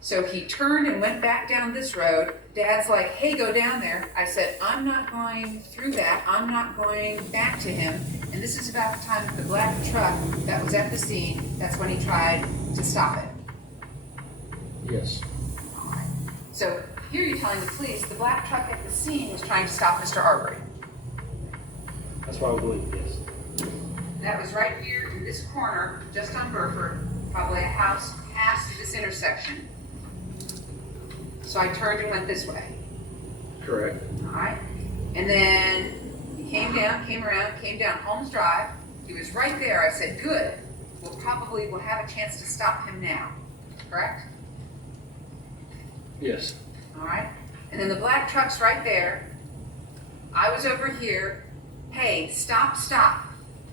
So he turned and went back down this road. Dad's like, hey, go down there. I said, I'm not going through that. I'm not going back to him. And this is about the time that the black truck that was at the scene, that's when he tried to stop it. Yes. So here you're telling the police the black truck at the scene was trying to stop Mr. Arbery. That's what I believe, yes. That was right here in this corner, just on Burford, probably a house past this intersection. So I turned and went this way. Correct. All right. And then he came down, came around, came down Holmes Drive. He was right there. I said, good. We'll have a chance to stop him now. Correct? Yes. All right. and then the black truck's right there. I was over here. Hey, stop, stop.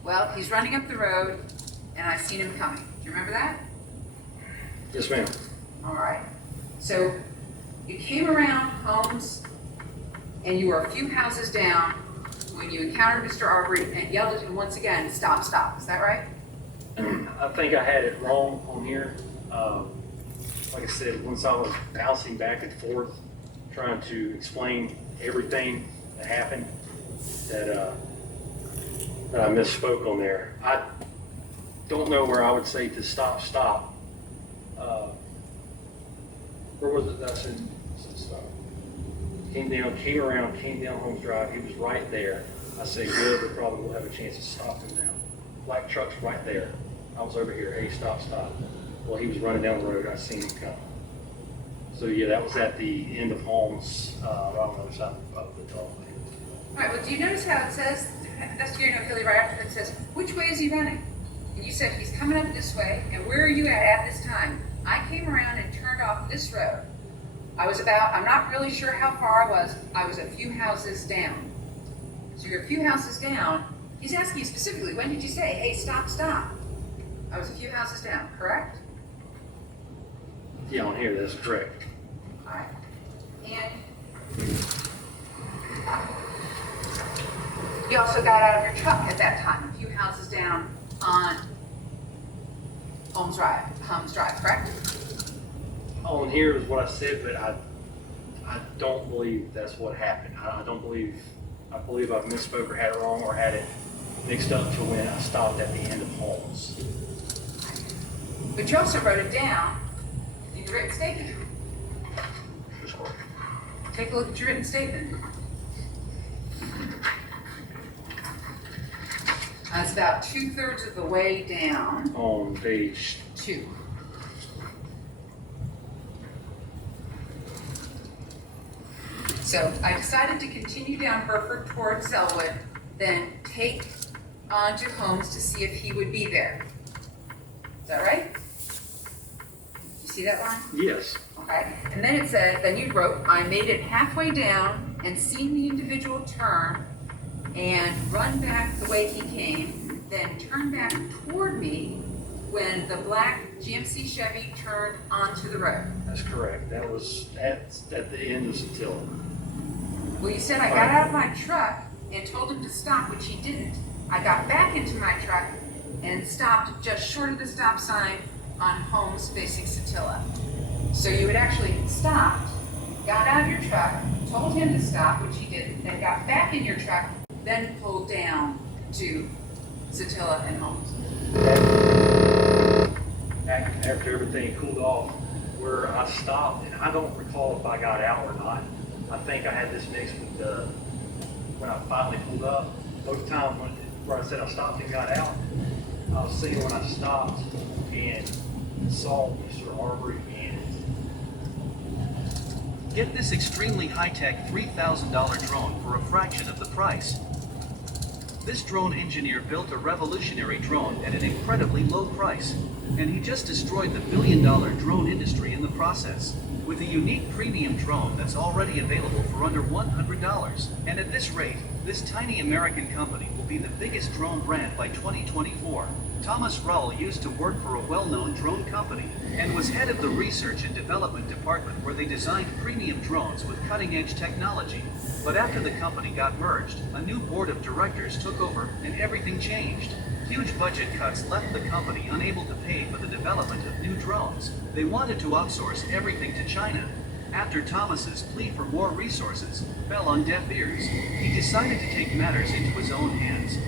Well, he's running up the road, and I seen him coming. Do you remember that? Yes, ma'am. All right. So you came around Holmes, and you were a few houses down when you encountered Mr. Arbery and yelled at him once again, stop, stop. Is that right? I think I had it wrong on here. Like I said, once I was bouncing back and forth, trying to explain everything that happened, that I misspoke on there. I don't know where I would say to stop, stop. Where was it that I said stop? Came around, came down Holmes Drive. He was right there. I said, good, we probably will have a chance to stop him now. Black truck's right there. I was over here, hey, stop, stop. Well, he was running down the road. I seen him come. So yeah, that was at the end of Holmes, right on the other side of the dog lane. All right, well, do you notice how it says, that's your Philly right after it says, which way is he running? And you said he's coming up this way, and where are you at this time? I came around and turned off this road. I'm not really sure how far I was a few houses down. So you're a few houses down. He's asking you specifically, when did you say, hey, stop, stop? I was a few houses down, correct? Yeah, on here, that's correct. All right. And you also got out of your truck at that time, a few houses down on Holmes Drive, correct? On here is what I said, but I don't believe that's what happened. I believe I've misspoke or had it wrong or had it mixed up to when I stopped at the end of Holmes. But you also wrote it down in your written statement. Take a look at your written statement. That's about 2/3 of the way down. On page 2. So I decided to continue down Hereford towards Selwood, then take on to Holmes to see if he would be there. Is that right? You see that line? Yes. Okay. And then it said, then you wrote, I made it halfway down and seen the individual turn and run back the way he came, then turn back toward me when the black GMC Chevy turned onto the road. That's correct. That was at the end of Satilla. Well, you said I got out of my truck and told him to stop, which he didn't. I got back into my truck and stopped just short of the stop sign on Holmes facing Satilla. So you had actually stopped, got out of your truck, told him to stop, which he didn't, then got back in your truck, then pulled down to Satilla and Holmes. After everything cooled off, where I stopped, and I don't recall if I got out or not. I think I had this mixed with when I finally pulled up. Both times where I said I stopped and got out, I was seeing when I stopped and saw Mr. Arbery and Get this extremely high-tech $3,000 drone for a fraction of the price. This drone engineer built a revolutionary drone at an incredibly low price, and he just destroyed the billion-dollar drone industry in the process. With a unique premium drone that's already available for under $100. And at this rate, this tiny American company will be the biggest drone brand by 2024. Thomas Rull used to work for a well-known drone company and was head of the research and development department where they designed premium drones with cutting-edge technology. But after the company got merged, a new board of directors took over and everything changed. Huge budget cuts left the company unable to pay for the development of new drones. They wanted to outsource everything to China. After Thomas's plea for more resources fell on deaf ears, he decided to take matters into his own hands.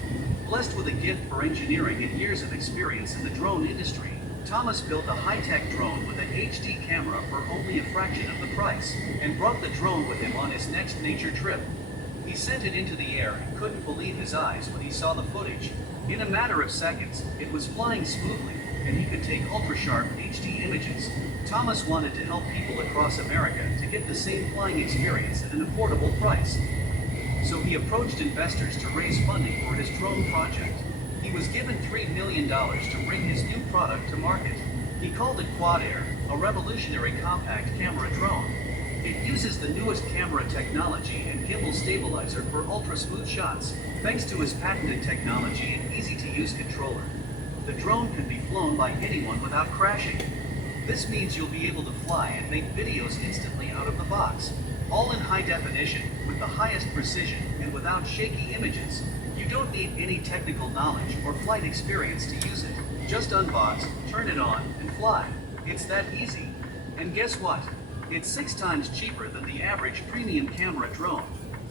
Blessed with a gift for engineering and years of experience in the drone industry, Thomas built a high-tech drone with an HD camera for only a fraction of the price, and brought the drone with him on his next nature trip. He sent it into the air and couldn't believe his eyes when he saw the footage. In a matter of seconds, it was flying smoothly, and he could take ultra-sharp HD images. Thomas wanted to help people across America to get the same flying experience at an affordable price. So he approached investors to raise funding for his drone project. He was given $3 million to bring his new product to market. He called it Quad Air, a revolutionary compact camera drone. It uses the newest camera technology and gimbal stabilizer for ultra-smooth shots. Thanks to his patented technology and easy-to-use controller, the drone can be flown by anyone without crashing. This means you'll be able to fly and make videos instantly out of the box, all in high definition, with the highest precision and without shaky images. You don't need any technical knowledge or flight experience to use it. Just unbox, turn it on, and fly. It's that easy. And guess what? It's 6 times cheaper than the average premium camera drone.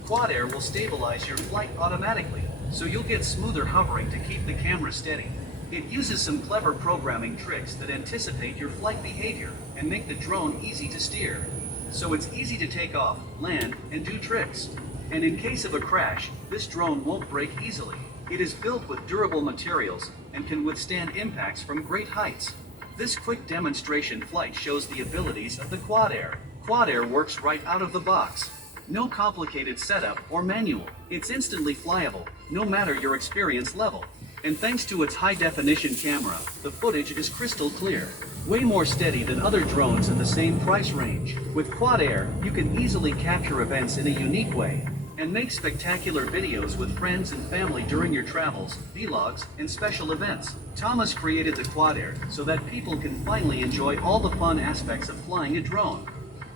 Quad Air will stabilize your flight automatically, so you'll get smoother hovering to keep the camera steady. It uses some clever programming tricks that anticipate your flight behavior and make the drone easy to steer. So it's easy to take off, land, and do tricks. And in case of a crash, this drone won't break easily. It is built with durable materials and can withstand impacts from great heights. This quick demonstration flight shows the abilities of the Quad Air. Quad Air works right out of the box. No complicated setup or manual. It's instantly flyable, no matter your experience level. And thanks to its high-definition camera, the footage is crystal clear. Way more steady than other drones in the same price range. With Quad Air, you can easily capture events in a unique way and make spectacular videos with friends and family during your travels, vlogs, and special events. Thomas created the Quad Air so that people can finally enjoy all the fun aspects of flying a drone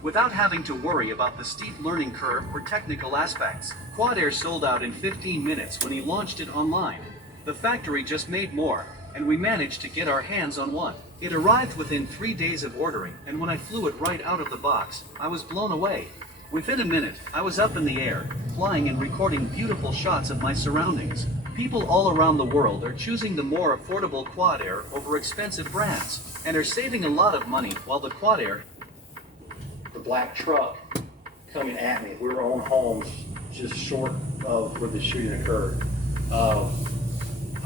without having to worry about the steep learning curve or technical aspects. Quad Air sold out in 15 minutes when he launched it online. The factory just made more, and we managed to get our hands on one. It arrived within 3 days of ordering, and when I flew it right out of the box, I was blown away. Within a minute, I was up in the air, flying and recording beautiful shots of my surroundings. People all around the world are choosing the more affordable Quad Air over expensive brands, and are saving a lot of money while the Quad Air... The black truck coming at me. We were on homes just short of where the shooting occurred. I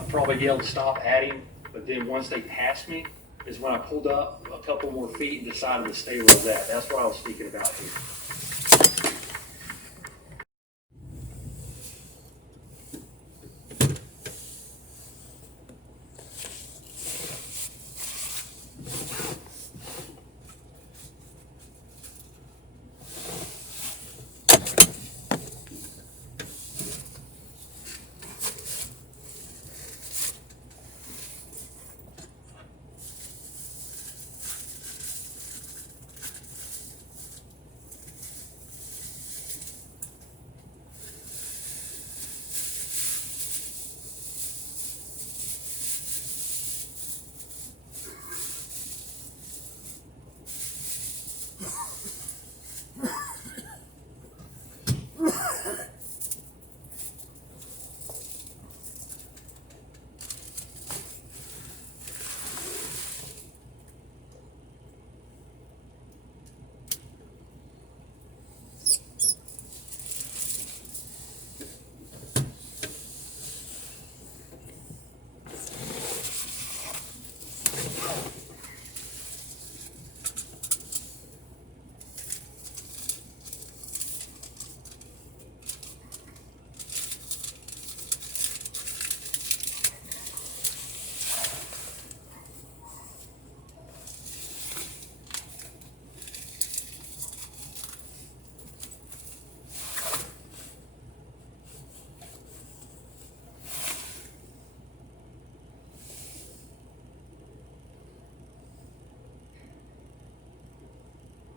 probably yelled stop at him, but then once they passed me is when I pulled up a couple more feet and decided to stay where I was at. That's what I was speaking about here.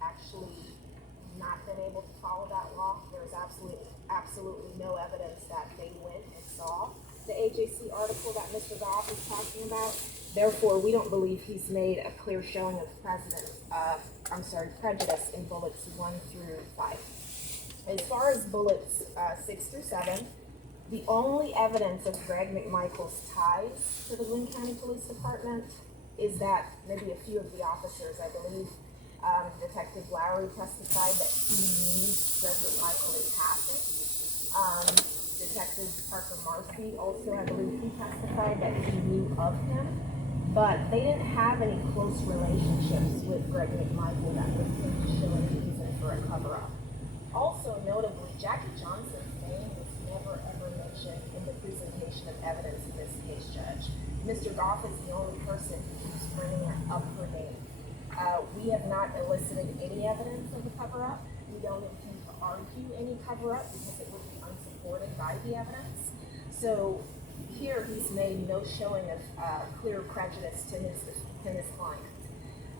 Actually not been able to follow that law. There's absolutely no evidence that they went and saw the AJC article that Mr. Goff is talking about. Therefore, we don't believe he's made a clear showing of prejudice in bullets 1 through 5. As far as bullets 6 through 7, the only evidence of Greg McMichael's ties to the Glynn County Police Department is that maybe a few of the officers, I believe, Detective Lowry testified that he knew Greg McMichael in passing. Detective Parker Marcy also, I believe, he testified that he knew of him, but they didn't have any close relationships with Greg McMichael that would show any reason for a cover-up. Also, notably, Jackie Johnson's name was never ever mentioned in the presentation of evidence in this case, Judge. Mr. Goff is the only person who keeps bringing up her name. We have not elicited any evidence of the cover-up. we don't intend to argue any cover-up because it would be unsupported by the evidence. So here he's made no showing of clear prejudice to his client.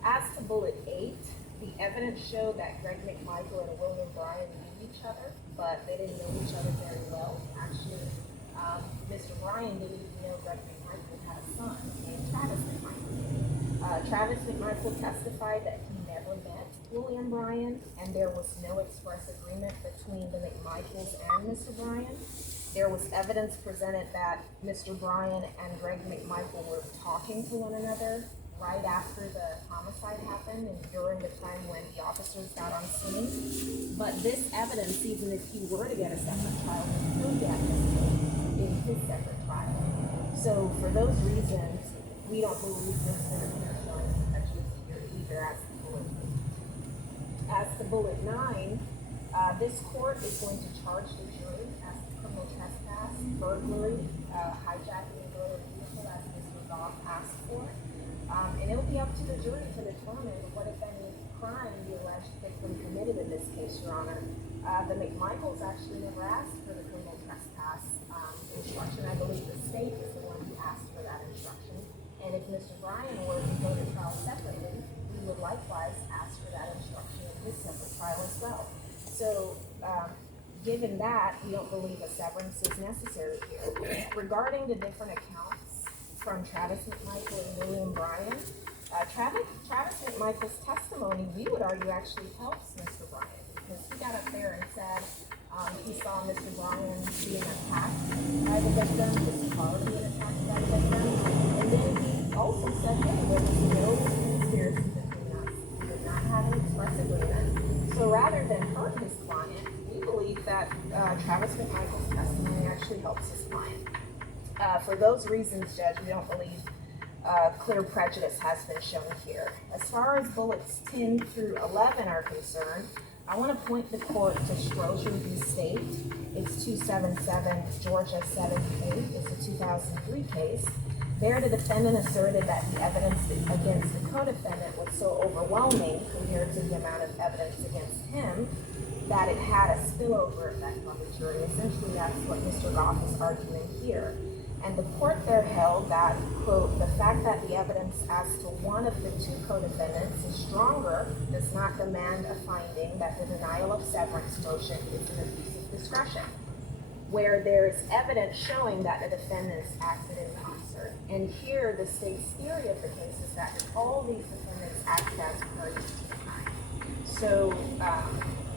As to bullet 8, the evidence showed that Greg McMichael and William Bryan knew each other, but they didn't know each other very well. Actually, Mr. Bryan didn't even know Greg McMichael had a son named Travis McMichael. Travis McMichael testified that he never met William Bryan, and there was no express agreement between the McMichaels and Mr. Bryan. There was evidence presented that Mr. Bryan and Greg McMichael were talking to one another right after the homicide happened and during the time when the officers got on scene. But this evidence, even if he were to get a separate trial, would still be admissible in his separate trial. So for those reasons, we don't believe this is showing prejudice here either as to bullet 8. As to bullet 9, this court is going to charge the jury as to criminal trespass, burglary, hijacking a motor vehicle as Mr. Goff asked for. And it'll be up to the jury to determine what, if any, crime the alleged victim committed in this case, Your Honor. The McMichaels actually never asked for the criminal trespass instruction. I believe the state is the one who asked for that instruction. And if Mr. Bryan were to go to trial separately, we would likewise ask for that instruction in his separate trial as well. So, given that, we don't believe a severance is necessary here. Regarding the different accounts from Travis McMichael and William Bryan, Travis McMichael's testimony, we would argue, actually helps Mr. Bryan, because he got up there and said he saw Mr. Bryan being attacked by the victim, his car being attacked by the victim, and then he also said, hey, there was no conspiracy between us. We did not have an express agreement. So rather than hurt his client, we believe that Travis McMichael's testimony actually helps his client. For those reasons, Judge, we don't believe clear prejudice has been shown here. As far as bullets 10 through 11 are concerned, I want to point the court to Strozier v. State. It's 277 Georgia 78. It's a 2003 case. There, the defendant asserted that the evidence against the co-defendant was so overwhelming compared to the amount of evidence against him that it had a spillover effect on the jury. Essentially, that's what Mr. Goff is arguing here. And the court there held that, quote, the fact that the evidence as to one of the two co-defendants is stronger does not demand a finding that the denial of severance motion is an abuse of discretion, where there is evidence showing that the defendants acted in concert. And here, the state's theory of the case is that all these defendants acted as parties to the crime. So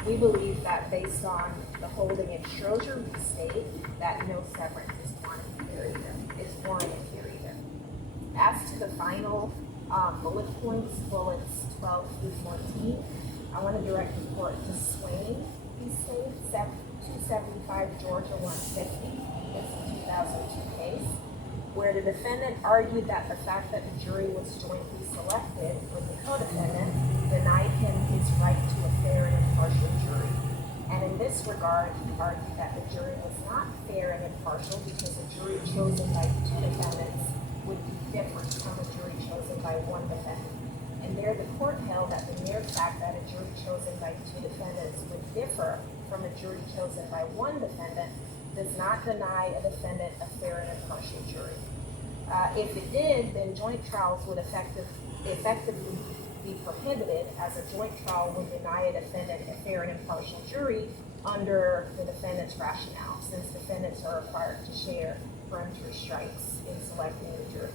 we believe that based on the holding in Strozier v. State, that no severance is warranted here either. As to the final bullet points, bullets 12 through 14, I want to direct the court to Swain v. State, 275 Georgia 150. It's a 2002 case, where the defendant argued that the fact that the jury was jointly selected with the co-defendant denied him his right to a fair and impartial jury. And in this regard, he argued that the jury was not fair and impartial because a jury chosen by two defendants would be different from a jury chosen by one defendant. And there the court held that the mere fact that a jury chosen by two defendants would differ from a jury chosen by one defendant does not deny a defendant a fair and impartial jury. If it did, then joint trials would effectively be prohibited, as a joint trial would deny a defendant a fair and impartial jury under the defendant's rationale, since defendants are required to share peremptory strikes in selecting the jury.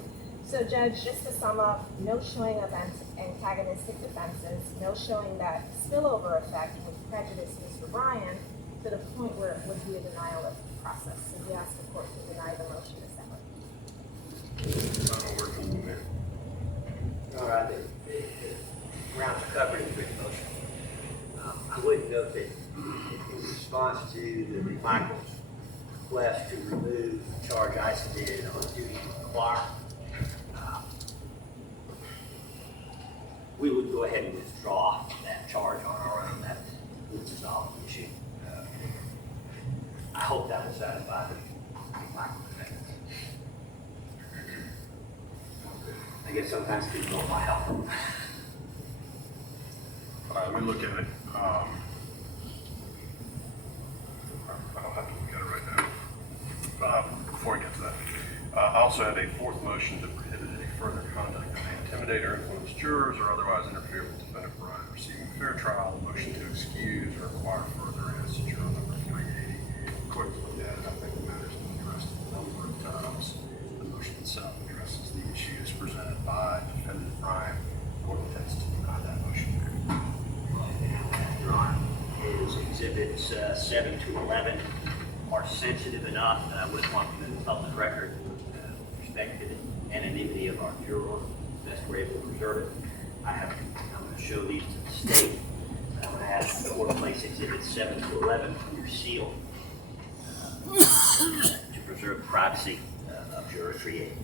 So, Judge, just to sum up, no showing of antagonistic defenses, no showing that spillover effect would prejudice Mr. Bryan to the point where it would be a denial of the process. So we ask the court to deny the motion as separate. All right, the grounds for covering the written motion. I would note that in response to the McMichael's request to remove the charge ICE did on duty to inquire, we would go ahead and withdraw that charge on our own. That would resolve the issue. I hope that will satisfy the McMichael defendants. I guess sometimes people don't want help. All right, let me look at it. I also have a fourth motion to prohibit any further conduct that may intimidate or influence jurors or otherwise interfere with defendant Bryant receiving a fair trial. A motion to excuse or require further as to juror number 380. Quickly, that I think the matter's been addressed a number of times. The motion itself addresses the issues presented by defendant Bryant. Court intends to deny that motion. Your Honor, is exhibits 7 to 11 are sensitive enough that I would want them in the public record, respect to the anonymity of our juror, best we're able to preserve it. I'm going to show these to the state. I'm going to ask the court to place exhibits 7 to 11 under seal to preserve the privacy of juror 380.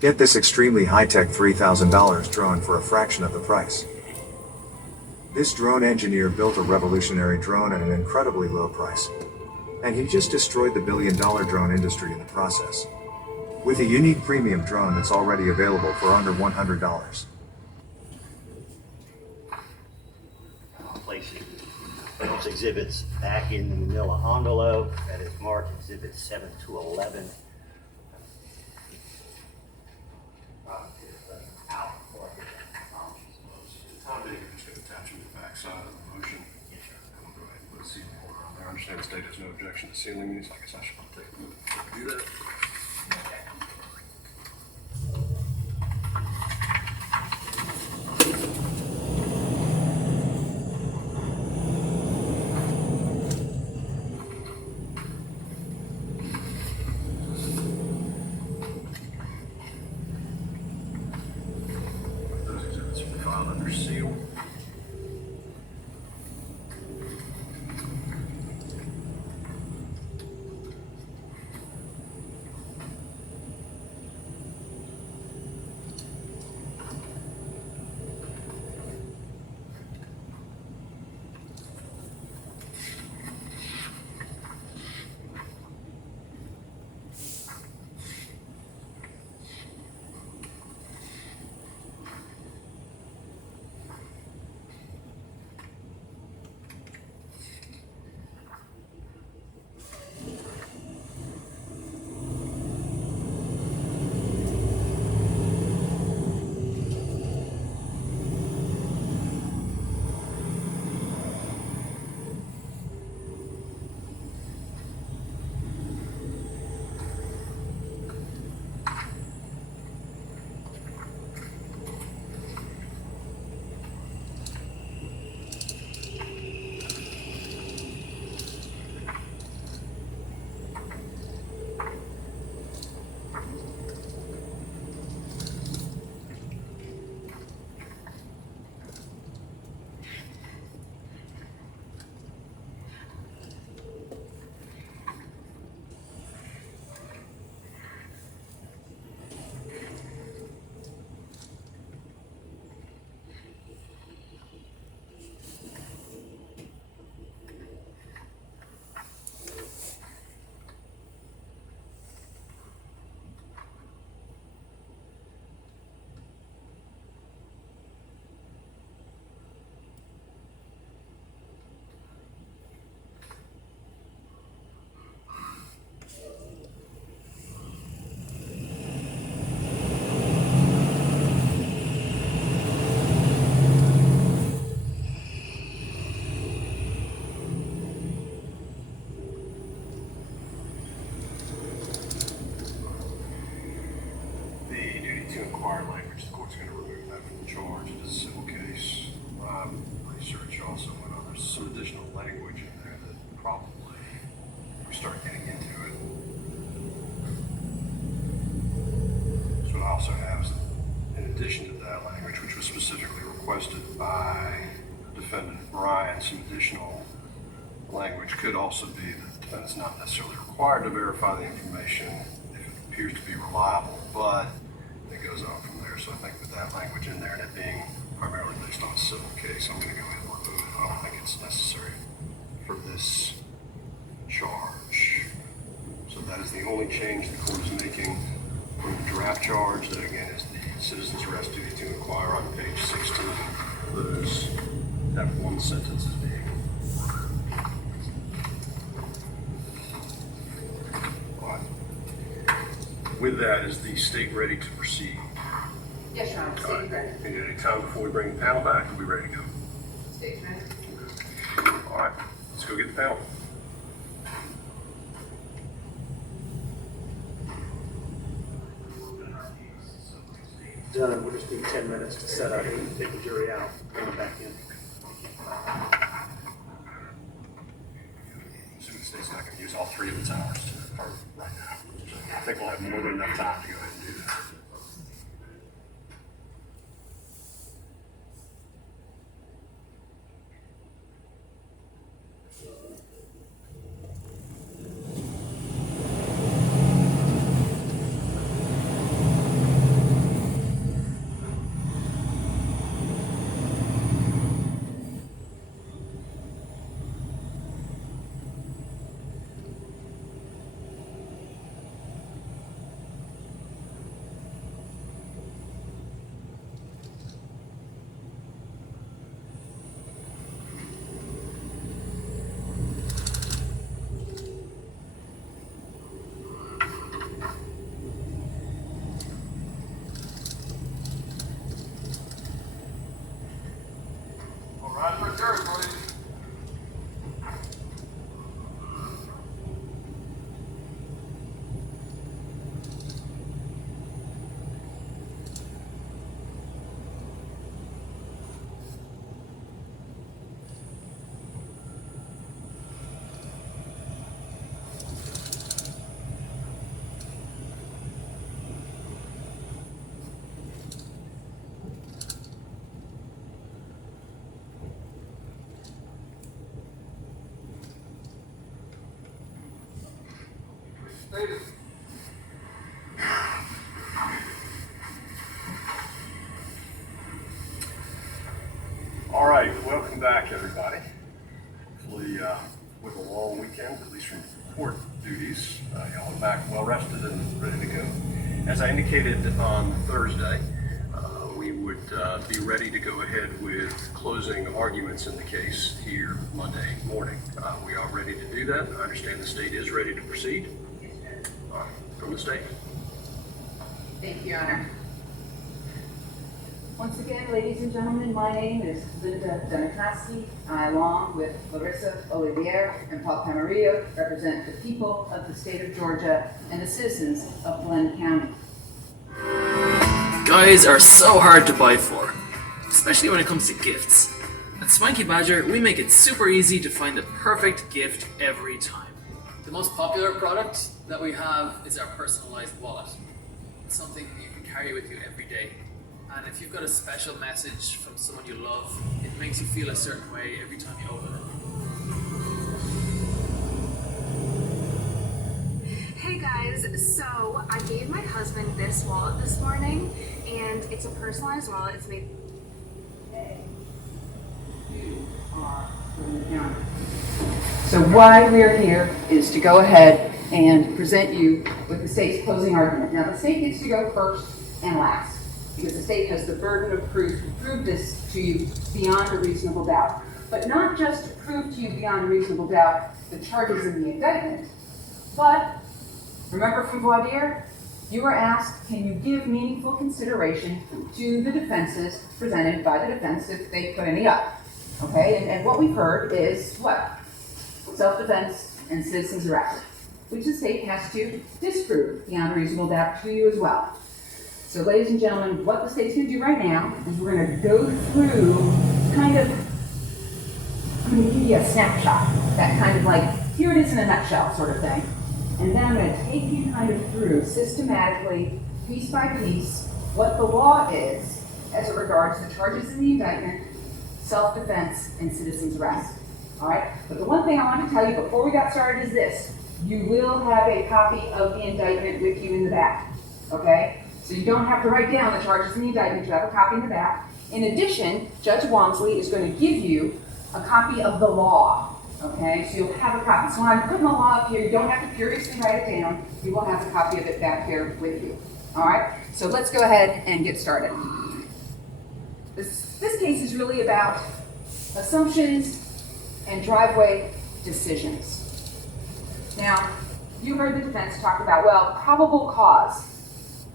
Get this extremely high-tech $3,000 drone for a fraction of the price. This drone engineer built a revolutionary drone at an incredibly low price. And he just destroyed the billion-dollar drone industry in the process. With a unique premium drone that's already available for under $100. Placing those exhibits back in the manila envelope that is marked exhibits 7 to 11. Tom, you're just going to attach them to the back side of the motion. Yes, sir. I'm going to go ahead and put a sealing order on there. I understand the state has no objection to sealing these. I guess I should take a minute to do that. Those exhibits will be filed under seal. court's going to remove that from the charge. It is a civil case. Research also went over some additional language in there that probably, if we start getting into it. So what I also have is, in addition to that language, which was specifically requested by the defendant Brian, some additional language could also be that the defendant's not necessarily required to verify the information if it appears to be reliable, but it goes on from there. So I think with that language in there and it being primarily based on a civil case, I'm going to go ahead and remove it. I don't think it's necessary for this charge. So that is the only change the court is making from the draft charge. That again is the citizen's arrest duty to inquire on page 16. Those, that one sentence is being removed. With that, is the state ready to proceed? Yes, Your Honor. State ready. Any time before we bring the panel back, are we ready to go? State ready. All right, let's go get the panel. Done. We'll just need 10 minutes to set up and take the jury out, bring it back in. Assuming the state's not going to use all three of the towers right now. So I think we'll have more than enough time to go ahead and do that. All right, welcome back, everybody. Hopefully, with a long weekend, at least from court duties, y'all are back well rested and ready to go. As I indicated on Thursday, we would be ready to go ahead with closing arguments in the case here Monday morning. We are ready to do that. I understand the state is ready to proceed. From the state. Thank you, Your Honor. Once again, ladies and gentlemen, my name is Linda Donikoski. I, along with Larissa Olivier and Paul Camarillo, represent the people of the state of Georgia and the citizens of Glenn County. Guys are so hard to buy for, especially when it comes to gifts. At Swanky Badger, we make it super easy to find the perfect gift every time. The most popular product that we have is our personalized wallet. It's something you can carry with you every day. And if you've got a special message from someone you love, it makes you feel a certain way every time you open it. Hey guys, so I gave my husband this wallet this morning, and it's a personalized wallet. It's made. So why we're here is to go ahead and present you with the state's closing argument. Now, the state gets to go first and last, because the state has the burden of proof to prove this to you beyond a reasonable doubt. But not just to prove to you beyond a reasonable doubt the charges in the indictment, but remember from voir dire, you were asked, can you give meaningful consideration to the defenses presented by the defense if they put any up? Okay, and what we've heard is what? Self-defense and citizen's arrest, which the state has to disprove beyond a reasonable doubt to you as well. So ladies and gentlemen, what the state's gonna do right now is we're gonna go through kind of, I'm gonna give you a snapshot, that kind of like, here it is in a nutshell sort of thing. And then I'm gonna take you kind of through systematically, piece by piece, what the law is as it regards the charges in the indictment, self-defense, and citizen's arrest. All right? But the one thing I want to tell you before we got started is this. You will have a copy of the indictment with you in the back. Okay? So you don't have to write down the charges in the indictment. You have a copy in the back. In addition, Judge Walmsley is going to give you a copy of the law. Okay? So you'll have a copy. So when I'm putting the law up here, you don't have to furiously write it down. You will have a copy of it back here with you. All right? So let's go ahead and get started. This case is really about assumptions and driveway decisions. Now, you heard the defense talk about, well, probable cause.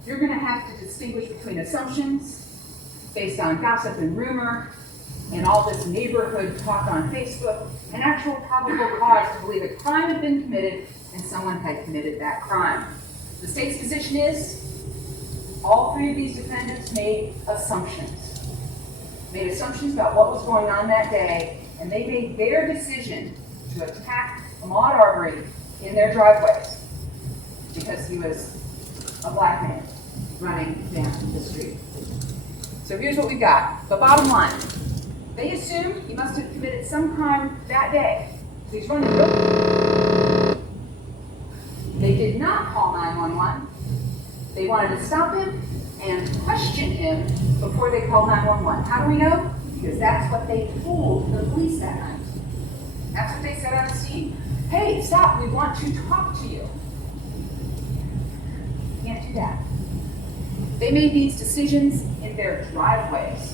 You're going to have to distinguish between assumptions based on gossip and rumor and all this neighborhood talk on Facebook, and actual probable cause to believe a crime had been committed and someone had committed that crime. The state's position is all three of these defendants made assumptions. Made assumptions about what was going on that day, and they made their decision to attack Ahmaud Arbery in their driveways because he was a black man running down the street. So here's what we got. The bottom line. They assumed he must have committed some crime that day. So he's running. They did not call 911. They wanted to stop him and question him before they called 911. How do we know? Because that's what they told the police that night. That's what they said on the scene. Hey, stop, we want to talk to you. Can't do that. They made these decisions in their driveways.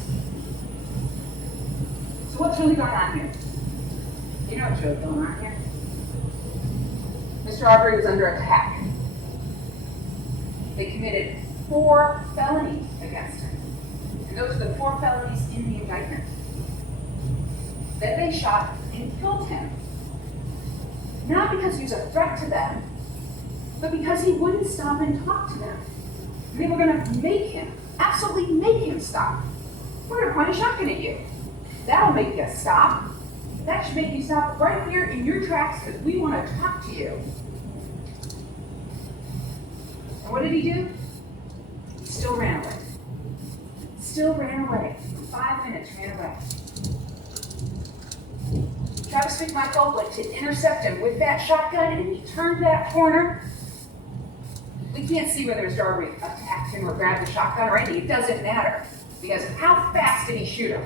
So what's really going on here? You know what's really going on here? Mr. Arbery was under attack. They committed 4 felonies against him. And those are the 4 felonies in the indictment. Then they shot and killed him. Not because he was a threat to them, but because he wouldn't stop and talk to them. They were going to make him, absolutely make him stop. We're going to point a shotgun at you. That'll make you stop. That should make you stop right here in your tracks because we want to talk to you. And what did he do? He still ran away. Still ran away. For 5 minutes, ran away. Travis McMichael went to intercept him with that shotgun, and he turned that corner. We can't see whether Mr. Arbery attacked him or grabbed the shotgun or anything. It doesn't matter. Because how fast did he shoot him?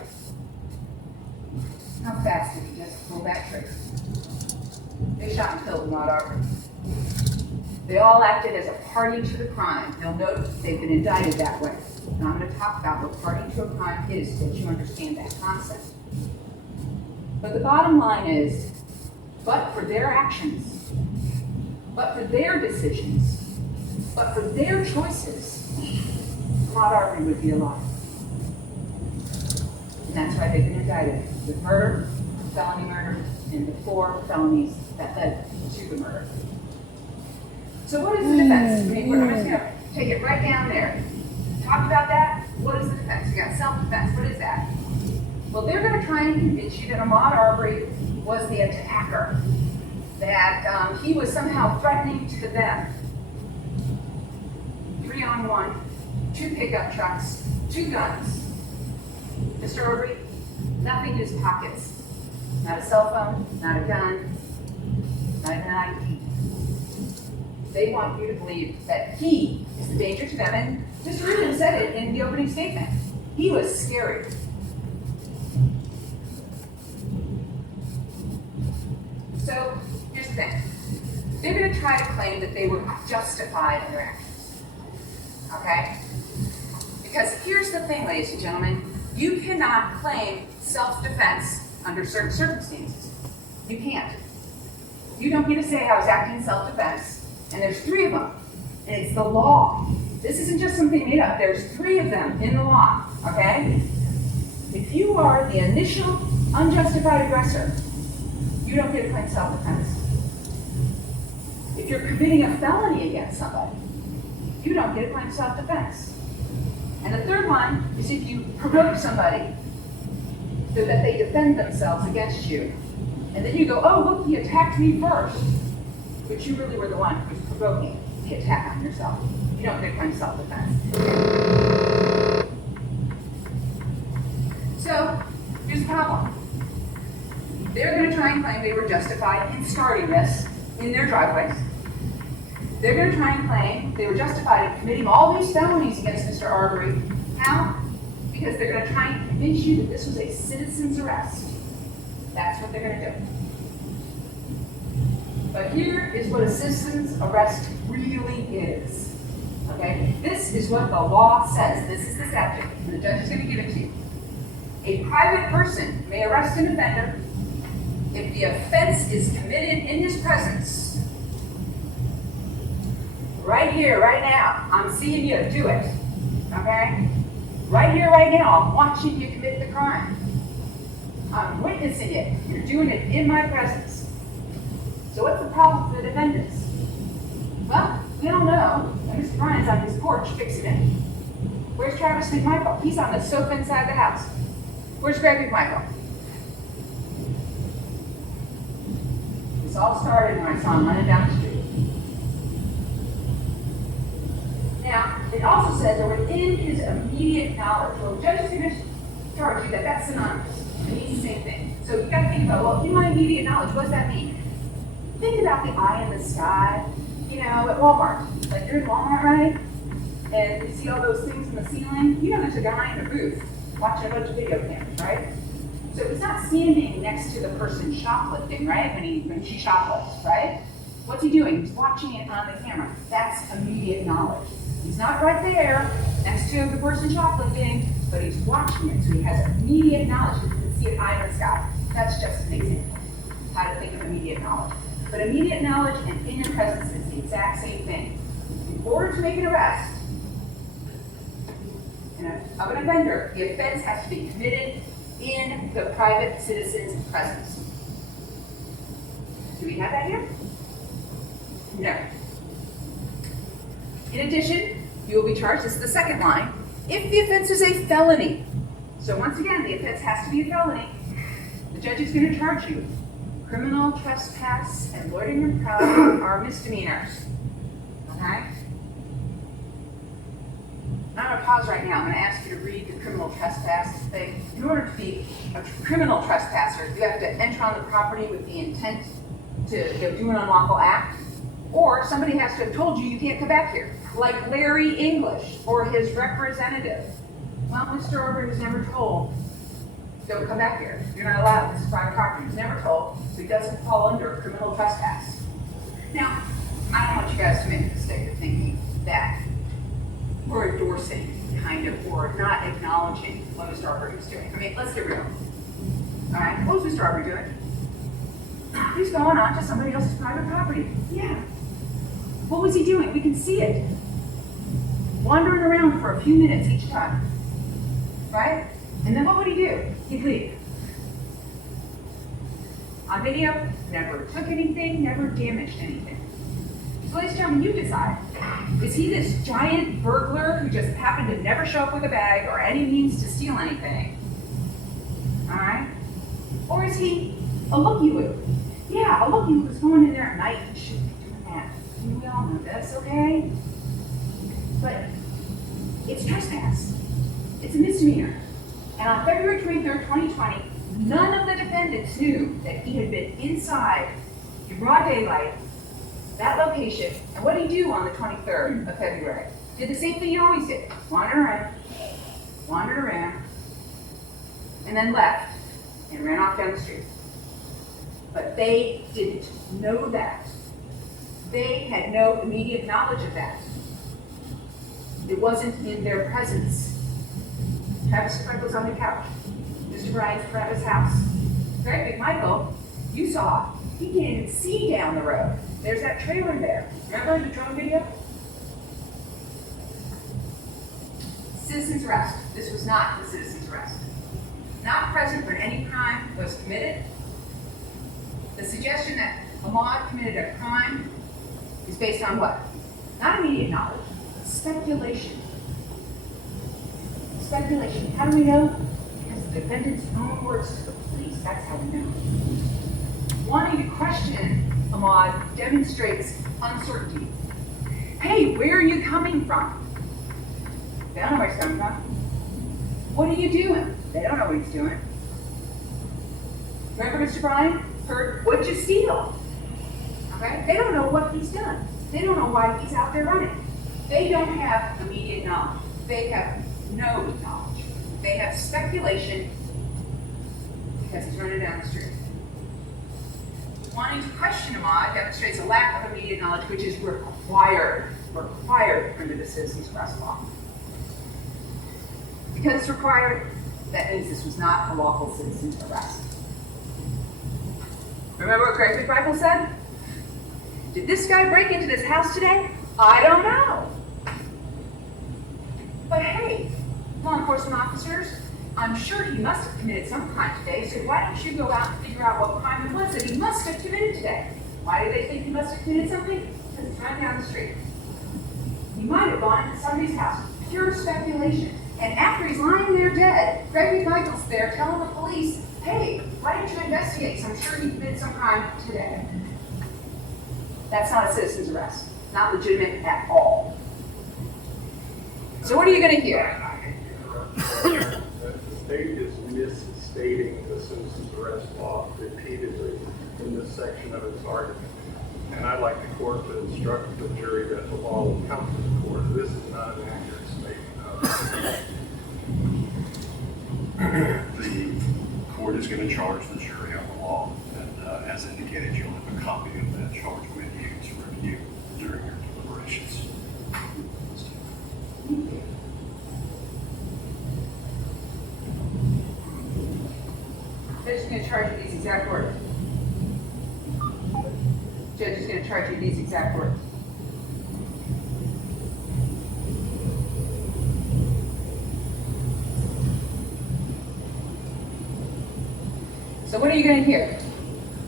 How fast did he just pull that trigger? They shot and killed Ahmaud Arbery. They all acted as a party to the crime. You'll note they've been indicted that way. And I'm going to talk about what party to a crime is so that you understand that concept. But the bottom line is, but for their actions, but for their decisions, but for their choices, Ahmaud Arbery would be alive. And that's why they've been indicted with murder, felony murder, and the 4 felonies that led to the murder. So what is the defense? I mean, we're just going to take it right down there. Talk about that. What is the defense? We got self-defense. What is that? Well, they're going to try and convince you that Ahmaud Arbery was the attacker, that he was somehow threatening to them. 3-on-1, 2 pickup trucks, 2 guns. Mr. Arbery, nothing in his pockets. Not a cell phone, not a gun, not even an ID. They want you to believe that he is the danger to them, and Mr. Rubin said it in the opening statement. He was scary. So, here's the thing. They're going to try to claim that they were justified in their actions. Okay? Because here's the thing, ladies and gentlemen. You cannot claim self-defense under certain circumstances. You can't. You don't get to say I was acting in self-defense, and there's 3 of them, and it's the law. This isn't just something made up. There's 3 of them in the law, okay? If you are the initial unjustified aggressor, you don't get to claim self-defense. If you're committing a felony against somebody, you don't get to claim self-defense. And the third one is if you provoke somebody so that they defend themselves against you. And then you go, oh, look, he attacked me first. But you really were the one who was provoking the attack on yourself. You don't claim self-defense. So, here's the problem. They're going to try and claim they were justified in starting this in their driveways. They're going to try and claim they were justified in committing all these felonies against Mr. Arbery. How? Because they're going to try and convince you that this was a citizen's arrest. That's what they're going to do. But here is what a citizen's arrest really is. Okay? This is what the law says. This is the statute. And the judge is going to give it to you. A private person may arrest an offender if the offense is committed in his presence. Right here, right now, I'm seeing you do it. Okay? Right here, right now, I'm watching you commit the crime. I'm witnessing it. You're doing it in my presence. So what's the problem for the defendants? Well, we don't know. And Mr. Bryan's on his porch fixing it. Where's Travis McMichael? He's on the sofa inside the house. Where's Greg McMichael? This all started when I saw him running down the street. Now, it also says that within his immediate knowledge. Well, the judge is going to charge you that that's synonymous. It means the same thing. So you got to think about, well, in my immediate knowledge, what does that mean? Think about the eye in the sky, you know, at Walmart. Like you're in Walmart, right? And you see all those things in the ceiling. You know there's a guy in a booth watching a bunch of video cameras, right? So he's not standing next to the person shoplifting, right? When she shoplifts, right? What's he doing? He's watching it on the camera. That's immediate knowledge. He's not right there next to the person shoplifting, but he's watching it. So he has immediate knowledge. You can see it high in the sky. That's just an example of how to think of immediate knowledge. But immediate knowledge and in your presence is the exact same thing. In order to make an arrest of an offender, the offense has to be committed in the private citizen's presence. Do we have that here? No. In addition, you will be charged, this is the second line, if the offense is a felony. So once again, the offense has to be a felony. The judge is going to charge you. Criminal trespass and loitering in crowd are misdemeanors. Okay? I'm going to pause right now. I'm going to ask you to read the criminal trespass thing. In order to be a criminal trespasser, you have to enter on the property with the intent to do an unlawful act, or somebody has to have told you you can't come back here, like Larry English or his representative. Well, Mr. Arbery was never told, don't come back here. You're not allowed. This is private property. He was never told, so he doesn't fall under criminal trespass. Now, I don't want you guys to make the mistake of thinking that we're endorsing, kind of, or not acknowledging what Mr. Arbery was doing. I mean, let's get real. All right, what was Mr. Arbery doing? He's going on to somebody else's private property. Yeah. What was he doing? We can see it. Wandering around for a few minutes each time. Right? And then what would he do? He'd leave. On video, never took anything, never damaged anything. So ladies and gentlemen, you decide. Is he this giant burglar who just happened to never show up with a bag or any means to steal anything? Alright? Or is he a looky-loo? Yeah, a looky-loo who's going in there at night and shouldn't be doing that. I mean, we all know this, okay? But it's trespass. It's a misdemeanor. And on February 23rd, 2020, none of the defendants knew that he had been inside in broad daylight, that location. And what did he do on the 23rd of February? Did the same thing he always did. Wandered around, and then left and ran off down the street. But they didn't know that. They had no immediate knowledge of that. It wasn't in their presence. Travis was on the couch. Mr. Bryan's at his house. Greg McMichael, you saw, he can't even see down the road. There's that trailer there. Remember the drone video? Citizen's arrest. This was not the citizen's arrest. Not present when any crime was committed. The suggestion that Ahmaud committed a crime is based on what? Not immediate knowledge, speculation. speculation. How do we know? Because the defendant's own words to the police. That's how we know. Wanting to question Ahmad demonstrates uncertainty. Hey, where are you coming from? They don't know where he's coming from. What are you doing? They don't know what he's doing. Remember, Mr. Bryan? Heard, what'd you steal? Okay? They don't know what he's done. They don't know why he's out there running. They don't have immediate knowledge. They have no knowledge. They have speculation because he's running down the street. Wanting to question Ahmad demonstrates a lack of immediate knowledge, which is required under the citizen's arrest law. Because it's required, that means this was not a lawful citizen's arrest. Remember what Greg McMichael said? Did this guy break into this house today? I don't know. But hey, law enforcement officers, I'm sure he must have committed some crime today, so why don't you go out and figure out what crime it was that he must have committed today? Why do they think he must have committed something? Because he's running down the street. He might have gone into somebody's house. Pure speculation. And after he's lying there dead, Greg McMichael's there telling the police, hey, why didn't you investigate? So I'm sure he committed some crime today. That's not a citizen's arrest. Not legitimate at all. So what are you going to hear? The state is misstating the citizen's arrest law repeatedly in this section of its argument. And I'd like the court to instruct the jury that the law will come to the court. This is not an accurate statement of it. The court is going to charge the jury on the law, and as indicated, you'll have a copy of that charge with you to review during your deliberations. Judge is going to charge you these exact words. Judge is going to charge you these exact words. So what are you going to hear?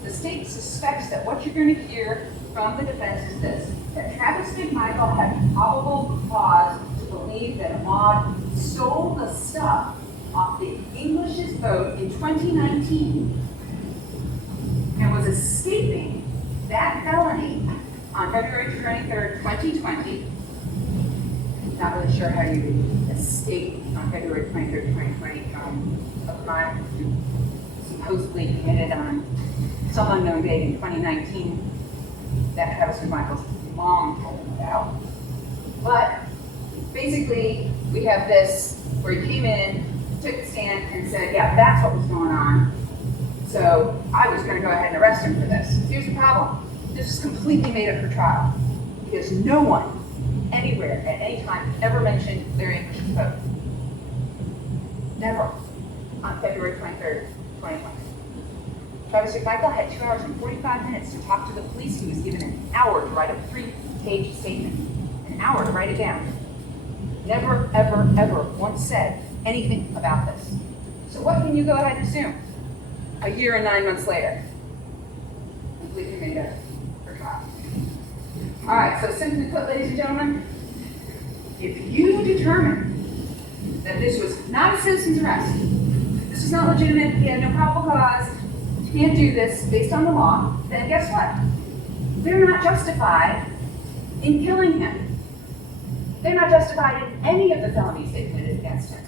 The state suspects that what you're going to hear from the defense is this, that Travis McMichael had probable cause to believe that Ahmad stole the stuff off the English's boat in 2019 and was escaping that felony on February 23rd, 2020. Not really sure how you escape on February 23rd, 2020 from a crime supposedly committed on some unknown date in 2019 that Travis McMichael's mom told him about. But basically, we have this where he came in, took the stand, and said, yeah, that's what was going on. So I was going to go ahead and arrest him for this. Here's the problem. This is completely made up for trial because no one anywhere at any time ever mentioned Larry English's boat. Never on February 23rd, 2020. Travis McMichael had 2 hours and 45 minutes to talk to the police. He was given an hour to write a 3-page statement. An hour to write it down. Never, ever, ever once said anything about this. So what can you go ahead and assume? A year and 9 months later. Completely made up for trial. All right, so simply put, ladies and gentlemen, if you determine that this was not a citizen's arrest, this is not legitimate, he had no probable cause, you can't do this based on the law, then guess what? They're not justified in killing him. They're not justified in any of the felonies they committed against him.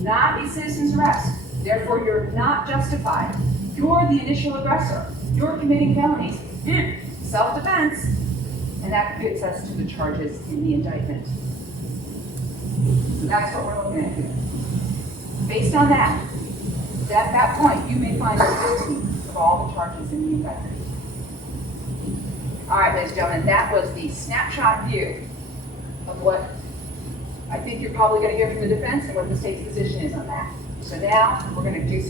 Not a citizen's arrest. Therefore, you're not justified. You're the initial aggressor. You're committing felonies. Self-defense. And that gets us to the charges in the indictment. So that's what we're looking at here. Based on that, at that point, you may find yourself guilty of all the charges in the indictment. All right, ladies and gentlemen, that was the snapshot view of what I think you're probably going to hear from the defense and what the state's position is on that. So now we're going to do